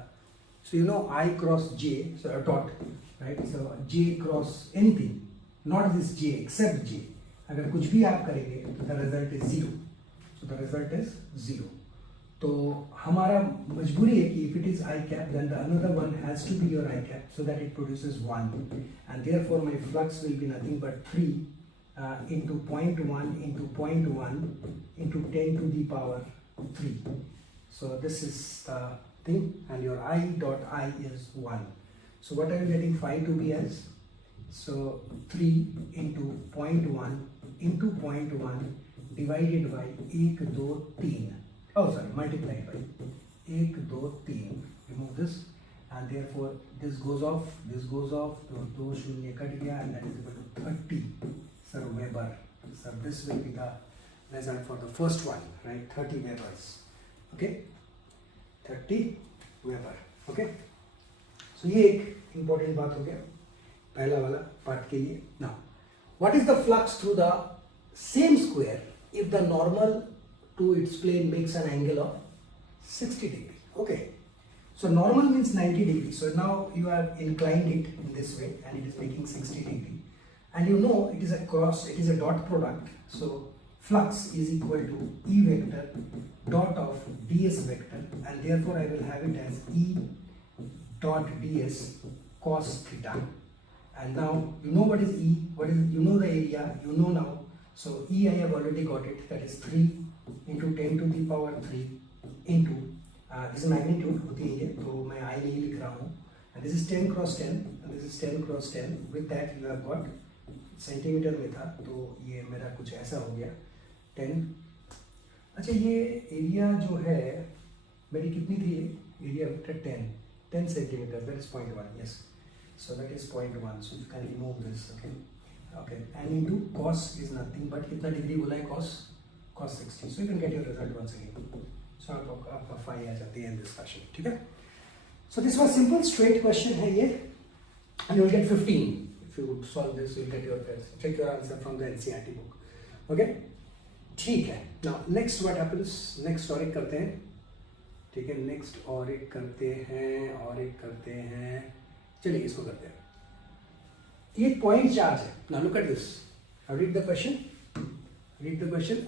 so you know I cross J, so a dot, right, so J cross anything, not this J, except J, अगर कुछ भी आप करेंगे तो the result is 0, so the result is 0। तो हमारा मजबूरी है कि if it is I cap, then the another one has to be your I cap, so that it produces 1, and therefore my flux will be nothing but 3 into 0.1 into 0.1 into 10 to the power 3. So this is the thing, and your I dot I is 1. So what I am getting phi to be as, so 3 into 0.1 into 0.1 divided by 1, 2, 3. Oh sorry, multiplied by 1, 2, 3, remove this, and therefore this goes off, तो 2 शून्य कट गया, and that is equal to 30 Sir Weber. Sir, this will be the result for the first one, right? 30 Webers. Okay, 30 Weber. Okay, so ये एक important बात हो गया पहला वाला पार्ट के लिए. Now, what is the flux through the same square if the normal to its plane makes an angle of 60 degree? Okay, so normal means 90 degree. So now you have inclined it in this way and it is making 60 degree. And you know it is a cross, it is a dot product. So flux is equal to E vector dot of ds vector, and therefore I will have it as E dot ds cos theta. And now you know what is E, you know the area, you know now. So E I have already got it, that is 3 into 10 to the power 3 into this is magnitude होती है, तो मैं I नहीं लिख रहा हूँ. And this is 10 cross 10 and this is 10 cross 10. With that you have got centimetre में था, तो ये मेरा कुछ ऐसा हो गया 10. अच्छा, ये एरिया जो है मेरी कितनी थी, area vector 10 centimetre, that is 0.1. Yes, so that is 0.1. So you can remove this. Okay, and into cos is nothing but कितना डिग्री बोला है, cos 60. So you can get your result once again. So आपका phi आ जाती है इन this fashion. ठीक है, so this was simple straight question है ये, and you will gate 15. If you solve this, you'll get your check your answer from the NCERT book. Okay, ठीक है. Now next what happens? Next और एक करते हैं. ठीक है, next और एक करते हैं. चलिए इसको करते हैं. ये point charge है. Now look at this. Now read the question.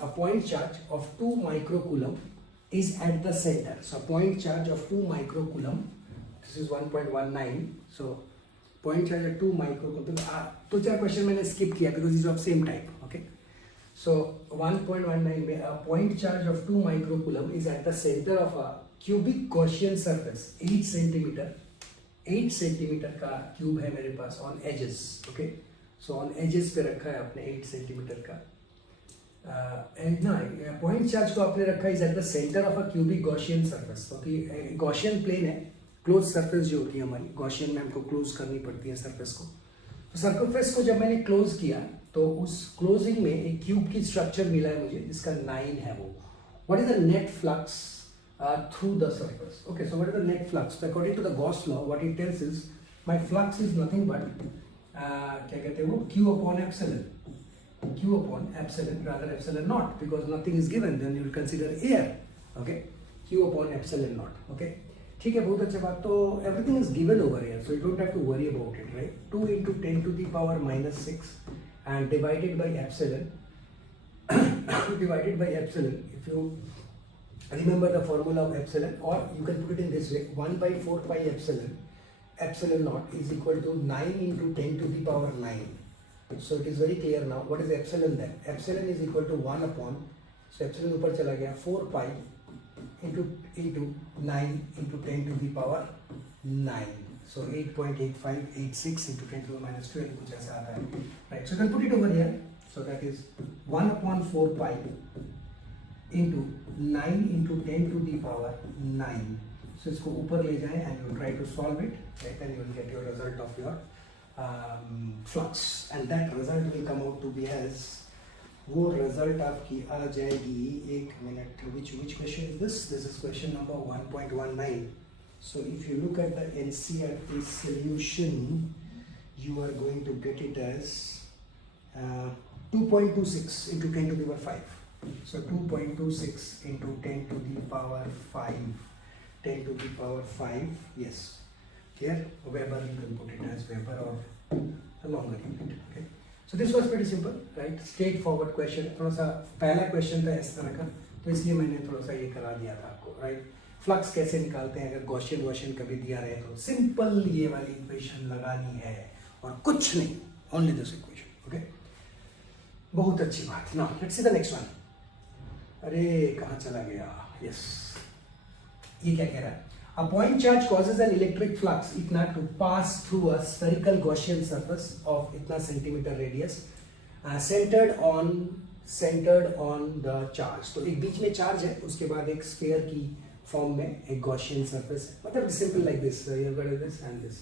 A point charge of 2 microcoulomb is at the center. So point charge of 2 microcoulomb. This is 1.19. So point charge at 2 microcoulomb. तो 4 क्वेश्चन मैंने स्किप किया because these are of same type. Okay, so 1.19 में a point charge of 2 microcoulomb is at the center of a cubic Gaussian surface 8 सेंटीमीटर का क्यूब है मेरे पास on edges. Okay, so on edges पे रखा है आपने 8 सेंटीमीटर का. पॉइंट चार्ज को आपने रखा है at the center of a cubic Gaussian surface. क्योंकि Gaussian plane है, क्लोज सरफेस जो होती है हमारी, गॉसियन में हमको क्लोज करनी पड़ती है सरफेस को. तो सरफेस को जब मैंने क्लोज किया तो उस क्लोजिंग में एक क्यूब की स्ट्रक्चर मिला है मुझे जिसका 9 है. वो what is the net flux through the surface? Okay, so what is the net flux? According to the Gauss law what it tells is my flux is nothing but क्या कहते हैं वो, Q upon epsilon rather epsilon naught, because nothing is given, then you will consider air. Okay, Q upon epsilon naught. Okay, ठीक है, बहुत अच्छा बात. तो everything is given over here, so you don't have to worry about it, right? 2 into 10 to the power minus 6 and divided by epsilon. Divided by epsilon. If you remember the formula of epsilon, or you can put it in this way: 1 by 4 pi epsilon naught is equal to 9 into 10 to the power 9. So it is very clear now. What is epsilon then? Epsilon is equal to 1 upon, so epsilon ऊपर चला गया, 4 pi into 9 into 10 to the power 9. So 8.8586 into 10 to the minus 12 कुछ ऐसा आता है, right? So you can put it over here. So that is 1 upon 4 pi into 9 into 10 to the power 9. So इसको ऊपर ले जाएं and you try to solve it, right? And you will get your result of your flux, and that result will come out to be as, वो result आपकी आ जाएगी, एक minute, which question is this? This is question number 1.19. So if you look at the NCERT solution, you are going to get it as 2.26 into 10 to the power 5. So 2.26 into 10 to the power 5. 10 to the power 5. Yes. Here, Weber, you can put it as Weber or a longer unit. Okay. So this was pretty simple, right? Straightforward question. थोड़ा सा पहला क्वेश्चन था इस तरह का, तो इसलिए मैंने थोड़ा सा ये करा दिया था आपको, right? फ्लक्स कैसे निकालते हैं अगर गॉसियन कभी दिया रहे तो सिंपल ये वाली इक्वेशन लगानी है और कुछ नहीं, ओनली दिस इक्वेशन. ओके, बहुत अच्छी बात. Now let's C the next one. अरे कहाँ चला गया? यस, ये क्या कह रहा है? A point charge causes an electric flux इतना to pass through a spherical Gaussian surface of इतना centimeter radius centered on the charge. तो एक बीच में चार्ज है, उसके बाद एक स्फीयर की फॉर्म में एक Gaussian surface है. मतलब simple like this. You have got this and this.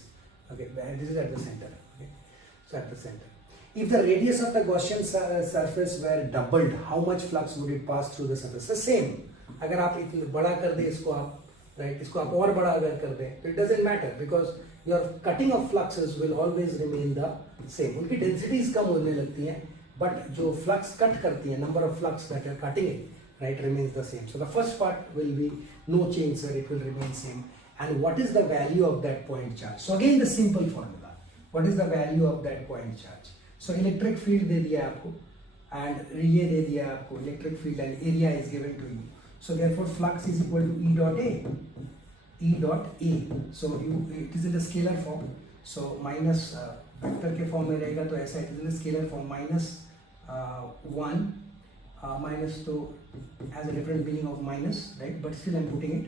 Okay, this is at the center. Okay, so at the center. If the radius of the Gaussian surface were doubled, how much flux would it pass through the surface? The same. अगर आप इतना बड़ा कर दे इसको आप, right, इसको आप और बड़ा अगर कर दे, तो it doesn't matter because your cutting of fluxes will always remain the same. उनकी densities कम होने लगती हैं, but जो flux cut करती है, number of flux that are cutting it, right, remains the same. So the first part will be no change, sir. It will remain same. And what is the value of that point charge? So again the simple formula. What is the value of that point charge? So electric field दे दिया आपको and ये दे दिया आपको electric field and area is given to you. So therefore flux is equal to E dot A. E dot A. So it is in the scalar form. So minus vector के form में रहेगा तो ऐसा it is in the scalar form minus 1 minus तो has a different meaning of minus, right? But still I'm putting it.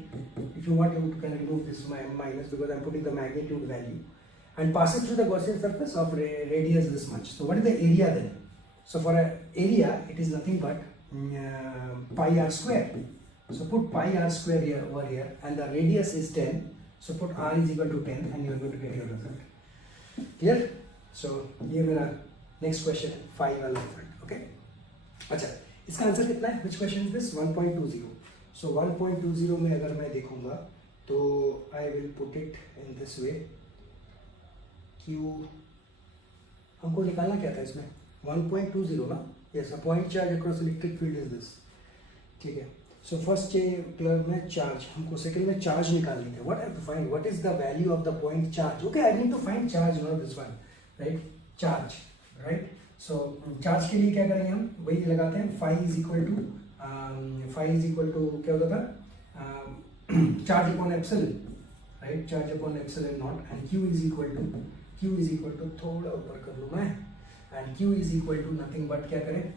If you want, you can remove this minus because I'm putting the magnitude value. And passes through the Gaussian surface of radius this much. So what is the area then? So for an area, it is nothing but pi r square. So put pi r square here over here, and the radius is 10. So put r is equal to 10, and you are going to get your result. Clear? So ये मेरा next question 5 वाला result. Okay? अच्छा, इसका आंसर कितना है? Which question is this? 1.20. So 1.20 में अगर मैं देखूँगा, तो I will put it in this way. Q हमको निकालना क्या था इसमें 1.20 ना, yes, a point charge across electric field is this, ठीक है. So first चैप्टर में charge, हमको सेकंड में charge निकालनी है. What I have to find, what is the value of the point charge? Okay, I need to find charge, not this one, right? Charge, right? So charge के लिए क्या करेंगे हम, वही लगाते हैं. Phi is equal to क्या होता था, charge upon epsilon, right? Charge upon epsilon naught, and Q is equal to थोड़ा ऊपर कर लूँ मैं, and Q is equal to nothing but क्या करें,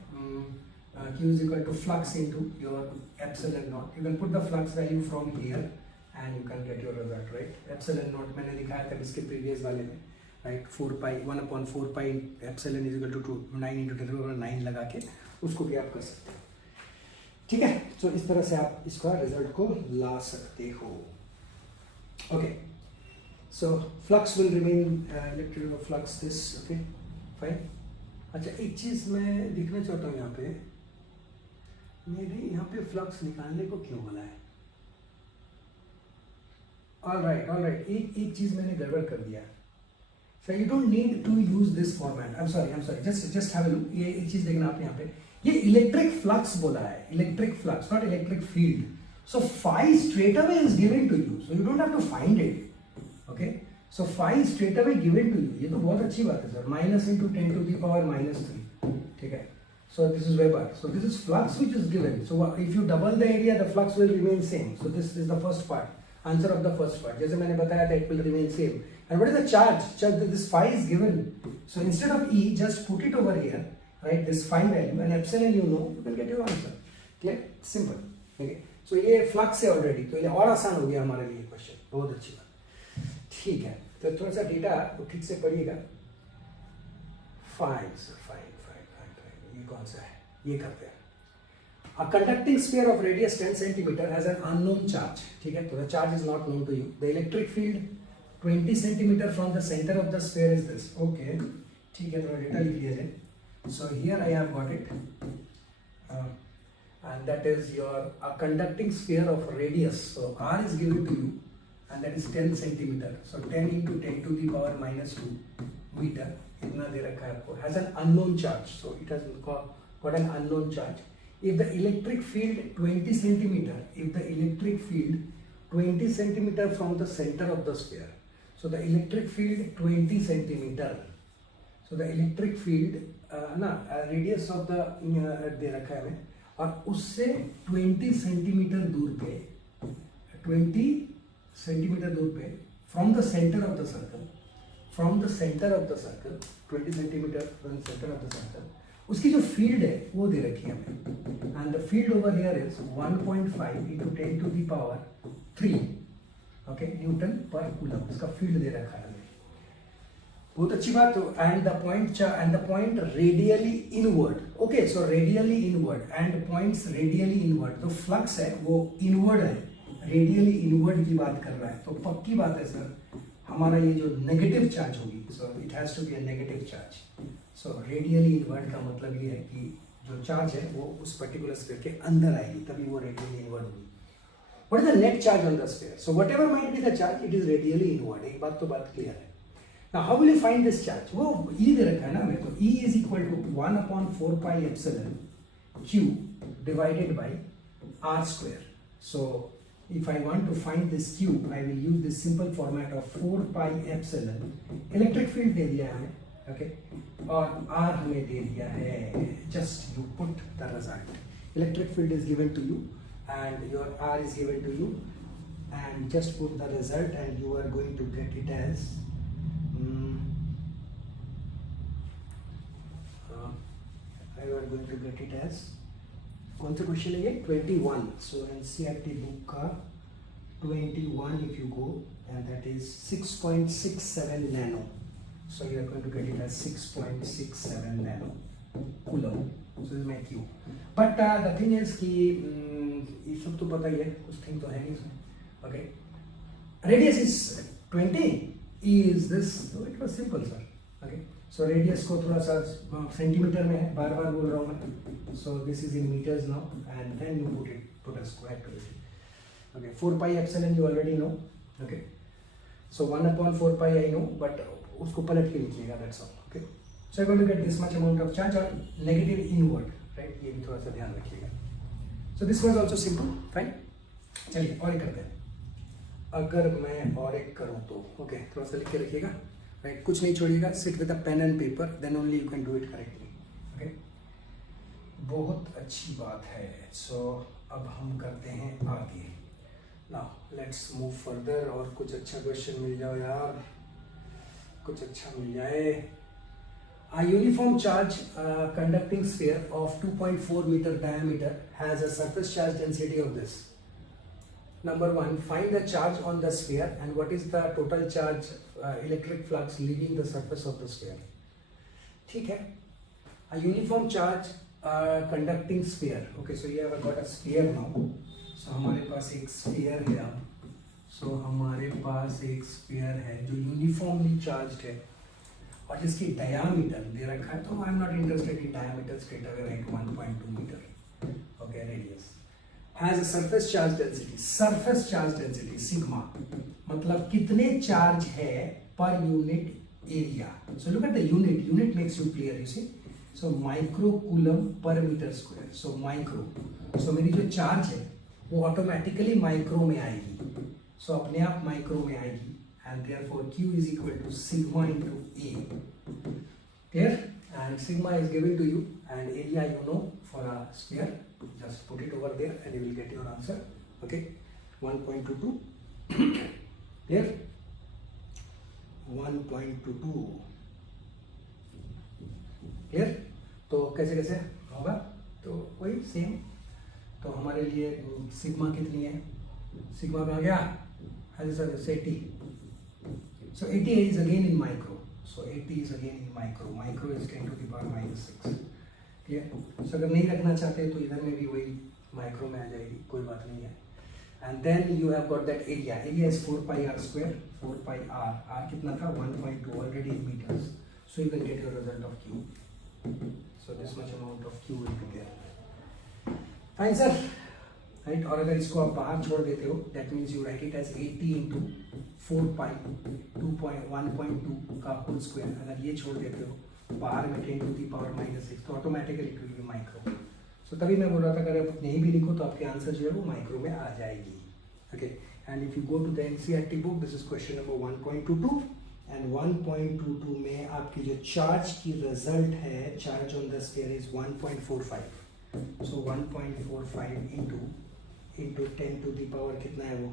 Q is equal to flux into your epsilon naught. You can put the flux value from here and you can get your result, right? Epsilon naught मैंने दिखाया था इसके previous वाले में, right? 4 pi 1/4 pi epsilon is equal to 9 into 10⁹ लगा के उसको भी आप कर सकते हो, ठीक है. तो इस तरह से आप इसका रिजल्ट को ला सकते हो. Okay. So flux will remain electric flux this, okay, fine. अच्छा, एक चीज़ मैं दिखना चाहता हूँ यहाँ पे, मेरे यहाँ पे फ्लक्स निकालने को क्यों बोला है? All right. एक चीज़ मैंने गड़बड़ कर दिया. So you don't need to use this format. I'm sorry. Just have a look. ये एक चीज़ देखना आपने यहाँ पे, ये electric flux बोला है, electric flux, not electric field. So phi straight away is given to you, so you don't have to find it. Okay, so phi is straight away given to you. ये तो बहुत अच्छी बात है sir. minus into 10 to the power minus 3, ठीक है. So this is Weber. So this is flux which is given. So if you double the area, the flux will remain same. So this is the first part. Answer of the first part. जैसे मैंने बताया था, it will remain same. And what is the charge? This phi is given. So instead of E, just put it over here, right? This phi value and epsilon, you know, you will get your answer. Clear? Simple. Okay. So ये flux है already. तो ये और आसान हो गया हमारे लिए क्वेश्चन. बहुत अच्छी बात. ठीक है, तो थोड़ा सा डेटा ठीक से पढ़िएगा. फाइन. ये कौन सा है, ये करते हैं. A conducting sphere of radius 10 cm has an unknown charge, ठीक है. तो the charge is not known to you. The electric field 20 cm from the center of the sphere is this. Okay, ठीक है, थोड़ा डेटा लिख लिया जाए. So here I have got it, and that is your a conducting sphere of radius. So R is given to you. And that is 10 centimeter. So 10 into 10 to the power minus 2 meter. इतना दे रखा है आपको. Has an unknown charge. So it has got an unknown charge. If the electric field 20 centimeter, from the center of the sphere. So the electric field 20 centimeter. So the electric field radius of the दे रखा है हमें, और उससे 20 सेंटीमीटर दूर पे, 20 सेंटीमीटर दूर पे, from the center of the circle, 20 centimetre from the center of the circle, उसकी जो फील्ड है वो दे रखी है हमें. And the field over here is 1.5 into 10 to the power 3, okay, Newton per coulomb. इसका फील्ड दे रखा है हमें. बहुत अच्छी बात. तो and the point radially inward. Okay, so radially inward and points radially inward. तो फ्लक्स है वो इनवर्ड है, रेडियली इनवर्ड की बात कर रहा है. तो पक्की बात है सर, हमारा ये जो नेगेटिव चार्ज होगी, so it has to be a negative charge. So radially inward का मतलब ये है कि जो चार्ज है वो उस पर्टिकुलर स्फीयर के अंदर आएगी, तभी वो रेडियली इनवर्ट होगी. What is the net charge on the sphere? So whatever might be the charge, it is radially inward. एक बात तो बात क्लियर है. Now how will you find this charge? वो E दे रखा है ना हमें, तो E is equal to 1/4 pi epsilon Q divided by R square. So if I want to find this Q, I will use this simple format of 4 pi epsilon. Electric field दे दिया है हमें, okay? और R हमें दे दिया है. Just you put the result. Electric field is given to you, and your R is given to you, and just put the result and you are going to get it as you are going to get it as कौन सा question है ये 21. So NCERT book का 21 if you go, and that is 6.67 nano. So you are going to get it as 6.67 nano coulomb. So this is my Q. But the thing is कि ये सब तो पता ही है, कुछ थिंग तो है नहीं इसमें. Okay. Radius is 20. E is this. So it was simple, sir. Okay. So radius को थोड़ा सा सेंटीमीटर में है, बार बार बोल रहा हूँ मैं. So this is in meters now, and then you put a square to it. Okay. 4 pi epsilon you already know. Okay. So 1/4 pi I know, but उसको पलट के लिखिएगा. That's all. Okay. So you're going to get this much amount of charge, or negative inward, right? ये भी थोड़ा सा ध्यान रखिएगा. So this was also simple, fine. चलिए और एक करते हैं. अगर मैं और एक करूँ तो, okay, थोड़ा सा लिख के रखिएगा, right? कुछ नहीं छोड़िएगा. Sit with a pen and paper, then only you can do it correctly. Okay. बहुत अच्छी बात है. So अब हम करते हैं आगे. Now let's move further. और कुछ अच्छा क्वेश्चन मिल जाओ यार, कुछ अच्छा मिल जाए. A uniform charge conducting sphere of 2.4 meter diameter has a surface charge density of this. Number 1, find the charge on the sphere and what is the total charge electric flux leaving the surface of the sphere. ठीक है. A uniform charge conducting sphere. Okay, so you have got a sphere now. So हमारे पास एक sphere है अब. So हमारे पास एक sphere है जो uniformly charged है और जिसकी डायामीटर दे रखा है. तो I am not interested in diameter, straight away write 1.2 metre. Okay. Radius has a surface charge density. Surface charge density sigma मतलब कितने चार्ज है per unit area. So look at the unit. Unit makes you clear. You see. So micro coulomb per metre square. So micro. So मेरी जो चार्ज है वो automatically micro में आएगी. सो अपने आप माइक्रो में आएगी. And therefore Q is equal to sigma into A. Clear? And sigma is given to you, and area you know for a sphere. Just put it over there and you will get your answer. Okay. 1.22. Clear? 1.22. Clear? तो कैसे कैसे होगा? तो वही सेम. तो हमारे लिए सिग्मा कितनी है? सिग्मा कहाँ गया? सर 80. So 80 is again in micro. So 80 is again in micro. Micro is 10 to the power minus 6. Clear? So अगर नहीं रखना चाहते तो इधर में भी वही माइक्रो में आ जाएगी, कोई बात नहीं है. And then you have got that area. Area is 4 pi r square. 4 pi r. R कितना था? 1.2 already in meters. So you can get your result of Q. So this much amount of Q will be there. Fine, sir. Right? और अगर इसको आप बाहर छोड़ देते हो, that means you write it as 80 into 4 pi 1.2 का होल स्क्वायर. अगर ये छोड़ देते हो बाहर में 10 to the power minus 6 तो automatically it will be micro. So तभी मैं बोल रहा था अगर आप नहीं भी लिखो तो आपके आंसर जो है वो माइक्रो में आ जाएगी. Okay. And if you go to the NCERT book, this is question number 1.22 and 1.22 में आपकी जो चार्ज की रिजल्ट है, charge on the sphere is 1.45. So 1.45 into 10 to the power कितना है वो?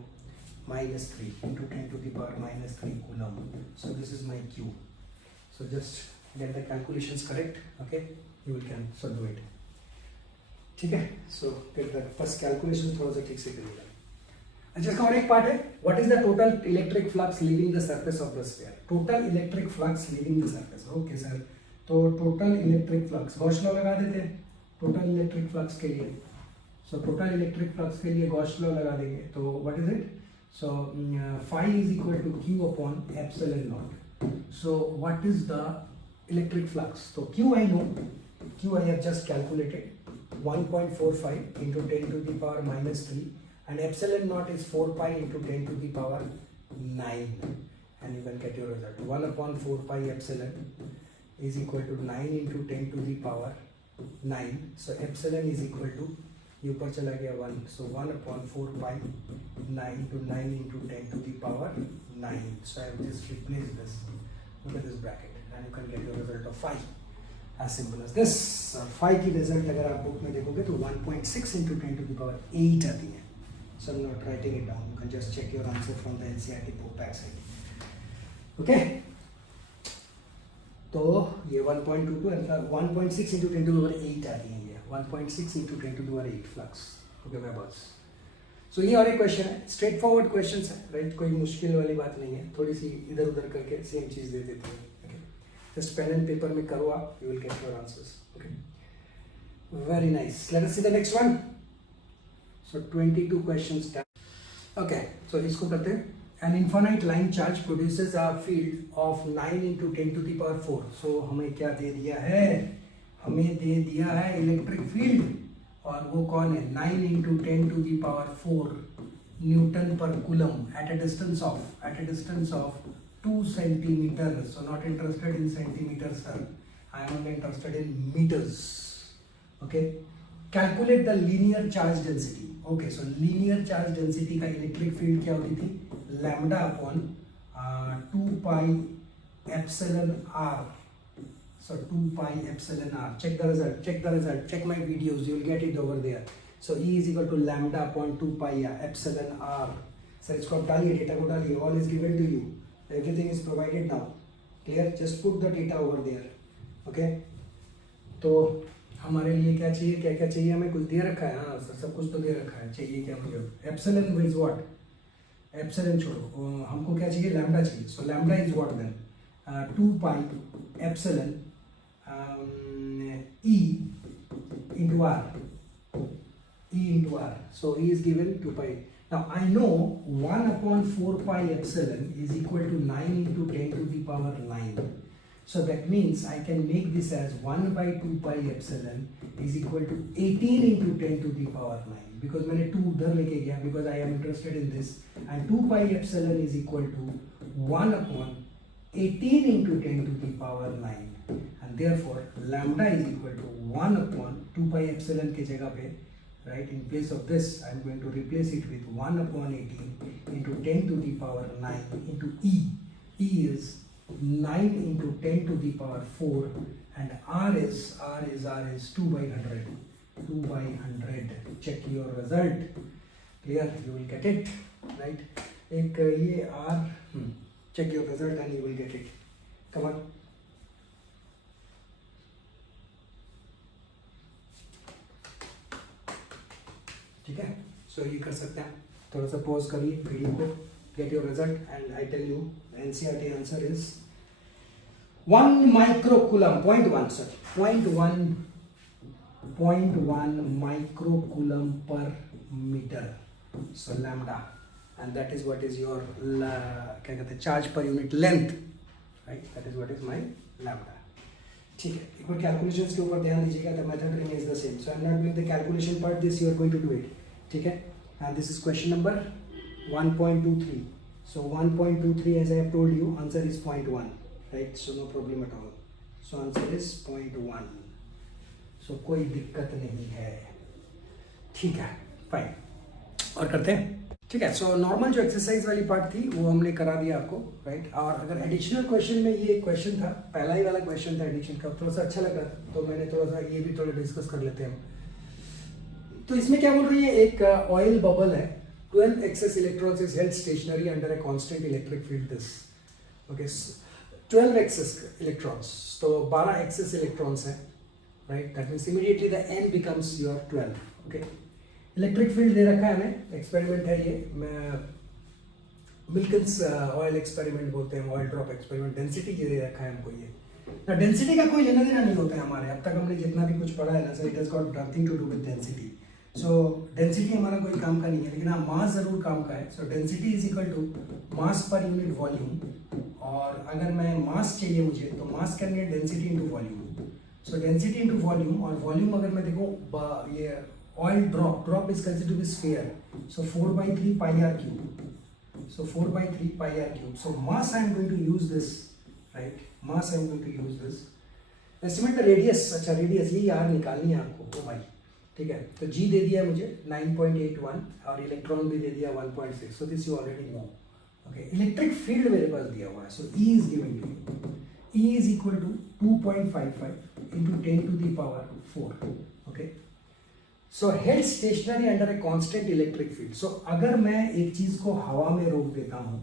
-3 into 10 to the power -3 coulomb. So this is my Q. So just get the calculations correct. Okay, you can do it. ठीक है. So get the first calculation थोड़ा सा ठीक से करिएगा. अच्छा, इसका और एक पार्ट है. What is the total electric flux leaving the surface of the sphere? Total electric flux leaving the surface. Okay sir. तो total electric flux Gauss law लगा देते हैं. total electric flux के लिए. So total electric flux के लिए Gauss law लगा देंगे. तो what is it? So phi is equal to Q upon epsilon naught. So what is the electric flux. So Q I know, Q I have just calculated 1.45 into 10 to the power minus 3, and epsilon naught is 4 pi into 10 to the power 9, and you can get your result. 1 upon 4 pi epsilon is equal to 9 into 10 to the power 9. So epsilon is equal to, ये ऊपर चला गया 1, so 1 upon 4 pi 9 to 9 into 10 to the power 9. So I have just replaced this. Look at this bracket, and you can get your result of 5. As simple as this. 5 की result अगर आप बुक में देखोगे तो 1.6 into 10 to the power 8 आती है. So I'm not writing it down. You can just check your answer from the NCERT book backside. Okay. तो ये 1.22 1.6 into 10 to the power 8 आती है. 1.6 into 10 to the power 8 flux. Okay my boss. So ये और एक क्वेश्चन है, स्ट्रेट फॉरवर्ड क्वेश्चन है, राइट, कोई मुश्किल वाली बात नहीं है, थोड़ी सी इधर उधर करके सेम चीज दे देते हैं. ओके, जस्ट पेन एंड पेपर में करो आप, you will get your answers. Okay, very nice. Let us see the next one. So 22 questions done. Okay, so इसको करते हैं. An infinite line charge produces a field of 9 into 10 to the power 4. So हमें क्या दे दिया है? हमें दे दिया है इलेक्ट्रिक फील्ड, और वो कौन है? 9 into 10 to the power 4 Newton per coulomb at a distance of 2 centimeters. So not interested in centimeters, sir. I am only interested in meters. Okay. Calculate the linear charge density. Okay, so linear charge density का electric field क्या होती थी? Lambda upon 2 pi epsilon r. So 2 pi epsilon r. Check the result. Check my videos. You will get it over there. So E is equal to lambda upon 2 pi epsilon r. Sir, इसको आप डालिए, डेटा को डालिए. All is given to you. Everything is provided now. Clear? Just put the data over there. Okay? तो हमारे लिए क्या चाहिए, क्या क्या चाहिए हमें? कुछ दे रखा है. हाँ सर, सब कुछ तो दे रखा है. चाहिए क्या मुझे? Epsilon is what? एप्सिलॉन छोड़ो, हमको क्या चाहिए? लैम्डा चाहिए. So lambda is what then? 2 pi epsilon E into r. E into r. So E is given 2 pi. Now I know 1 upon 4 pi epsilon is equal to 9 into 10 to the power 9. So that means I can make this as 1 by 2 pi epsilon is equal to 18 into 10 to the power 9. Because मैंने 2 उधर लेके गया, because I am interested in this, and 2 pi epsilon is equal to 1 upon 18 into 10 to the power 9, and therefore lambda is equal to 1 upon 2 pi epsilon के जगह पे, right, in place of this I am going to replace it with 1 upon 18 into 10 to the power 9 into E. E is 9 into 10 to the power 4, and R is 2 by 100. 2 by 100. Check your result. Clear? You will get it, right? एक ये R. Check your result and you will get it. Come on. ठीक है? So ये कर सकते हैं. थोड़ा सा pause करिए वीडियो को. Get your result and I tell you the NCERT answer is 1 microcoulomb. 0.1, sorry. 0.1 microcoulomb per meter. So lambda. And that is what is your क्या कहते हैं, charge per unit length, right? That is what is my lambda. ठीक है, एक बार calculations के ऊपर ध्यान दीजिएगा. The method remains the same. So I'm not doing the calculation part. This you are going to do it. ठीक है? And this is question number 1.23. So 1.23, as I have told you, answer is 0.1, right? So no problem at all. So answer is 0.1. So कोई दिक्कत नहीं है. ठीक है, फाइन. और करते हैं. ठीक है. सो नॉर्मल जो एक्सरसाइज वाली पार्ट थी वो हमने करा दिया आपको, राइट? और अगर एडिशनल क्वेश्चन में ये क्वेश्चन था, पहला ही वाला क्वेश्चन था एडिशन का, थोड़ा सा अच्छा लग रहा था, तो मैंने थोड़ा सा ये भी थोड़ा डिस्कस कर लेते हैं. तो इसमें क्या बोल रही है, एक ऑयल बबल है, 12 excess electrons is held stationary under a constant electric field. This, okay, so 12 excess electrons, तो 12 excess electrons है, right? That means immediately the n becomes your 12. Okay, electric field दे रखा है हमें, एक्सपेरिमेंट है ये, मिल्किंस ऑयल एक्सपेरिमेंट बोलते हैं, ऑयल ड्रॉप एक्सपेरिमेंट. डेंसिटी दे रखा है हमको ये. ना डेंसिटी का कोई लेना देना नहीं होता है हमारे, अब तक हमने जितना भी कुछ पढ़ा है ना sir, it has got nothing to do with density. So density हमारा कोई काम का नहीं है, लेकिन हाँ मास ज़रूर काम का है. So density is equal to mass per unit volume. और अगर मैं मास चाहिए मुझे, तो मास करनी है density into volume. So density into volume, और वॉल्यूम अगर मैं देखूँ ये oil drop is considered to be sphere. So 4/3 pi R cube. So 4/3 pi r cube. So mass I am going to use this, right? Mass I am going to use this. Estimate the radius. अच्छा radius यही r निकालनी है आपको. ओ भाई ठीक है. तो g दे दिया मुझे 9.81 और इलेक्ट्रॉन भी दे दिया 1.6. So this you already know. Okay. Electric field मेरे पास दिया हुआ है. So E is given to you. E is equal to 2.55 into 10 to the power 4. Okay. So held stationary under a constant electric field. So अगर मैं एक चीज को हवा में रोक देता हूं,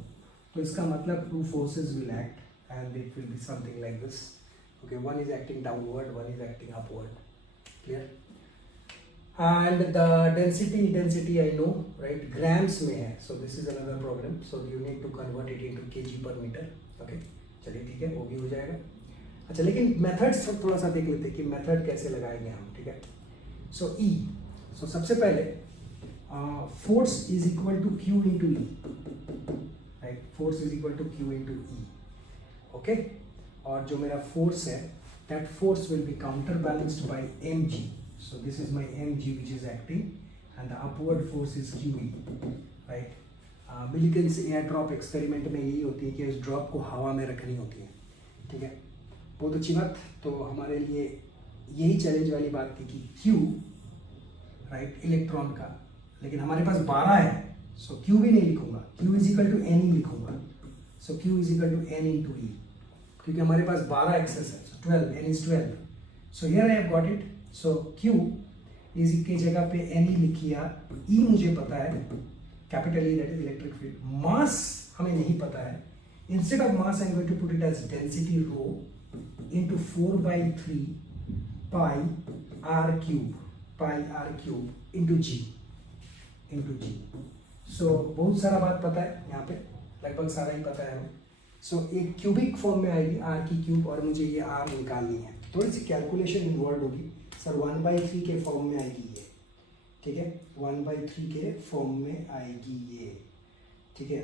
तो इसका मतलब two forces will act and it will be something like this. Okay, one is acting downward, one is acting upward. Clear? And the density I know, right, grams में है. So this is another problem. So you need to convert it into KG per metre. Okay, चलिए ठीक है, वो भी हो जाएगा. अच्छा, लेकिन मेथड्स थोड़ा सा देख लेते हैं कि मेथड कैसे लगाएंगे हम. ठीक है. सो ई, सो सबसे पहले force is equal to Q into E. Right, force is equal to Q into E. Okay, और जो मेरा फोर्स है, that force will be counterbalanced by M G. So this is my M G which is acting and the upward force is Q E. Right, Millikan's air drop experiment में यही होती है कि इस ड्रॉप को हवा में रखनी होती है. ठीक है, बहुत अच्छी बात. तो हमारे लिए यही चैलेंज वाली बात थी कि Q, राइट, इलेक्ट्रॉन का, लेकिन हमारे पास 12 है. सो Q भी नहीं लिखूंगा, Q is equal to n ही लिखूंगा. So Q is equal to n into e, क्योंकि हमारे पास 12 एक्सेस है. So 12, n is 12. So here I have got it. So Q is की जगह पे एन ही लिखिया. E मुझे पता है, capital E, that is electric field. Mass हमें नहीं पता है. Instead of mass I am going to put it as density rho into 4/3 pi r cube into g. So बहुत सारा बात पता है यहाँ पे, लगभग सारा ही पता है हमें. सो एक क्यूबिक फॉर्म में आएगी r की क्यूब, और मुझे ये r निकालनी है. थोड़ी सी कैलकुलेशन इन्वॉल्व होगी. सर 1/3 के फॉर्म में आएगी ये. ठीक है, 1/3 के फॉर्म में आएगी ये. ठीक है.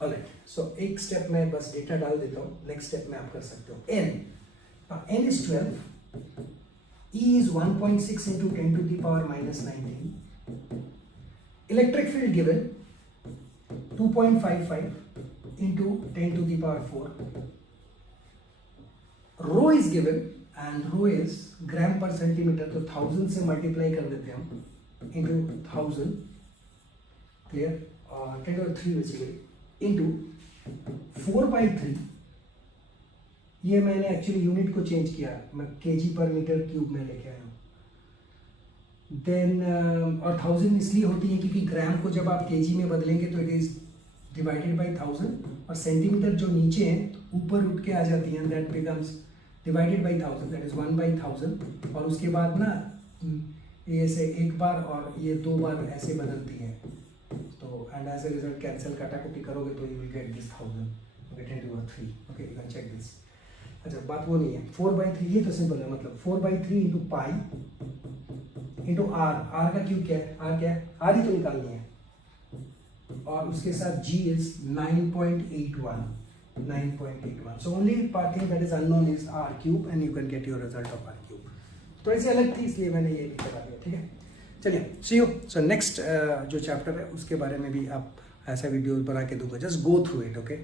ऑलराइट, सो एक स्टेप में बस डेटा डाल देता हूँ. नेक्स्ट स्टेप में आप कर सकते हो. n is 12, E is 1.6 into 10 to the power minus 19. Electric field given 2.55 into 10 to the power 4. Rho is given, and rho is ग्राम पर सेंटीमीटर, तो 1000 से मल्टीप्लाई कर देते हैं हम into 1000. क्लियर? और 10⁻³ बेसिकली इंटू 4/3. ये मैंने एक्चुअली यूनिट को चेंज किया, मैं केजी पर मीटर क्यूब में लेके आया हूँ. देन और 1000 इसलिए होती है क्योंकि ग्राम को जब आप केजी में बदलेंगे तो इट इज डिवाइडेड बाय 1000, और सेंटीमीटर जो नीचे है तो ऊपर उठ के आ जाती है, that becomes divided by 1000, that is 1/1000. और उसके बाद ना ये से एक बार और ये 2 बार ऐसे बदलती है. तो and as a result cancel काटाकुटी करोगे तो you will get this 1000. Okay, 10⁻³. Okay, you can check this. अच्छा, बात वो नहीं है. 4/3 ये तो सिंपल है, मतलब 4/3 into pi into R. R का क्यूब क्या है? आर क्या है? आर ही तो निकालनी है. और उसके साथ G is 9.81. So only thing that is unknown is r cube, and you can get your result of r cube. थोड़ी सी अलग थी इसलिए मैंने ये भी करा दिया. ठीक है, चलिए सी यू. सो नेक्स्ट जो चैप्टर है उसके बारे में भी आप ऐसा वीडियो बना के दूंगा. Just go through it. Okay.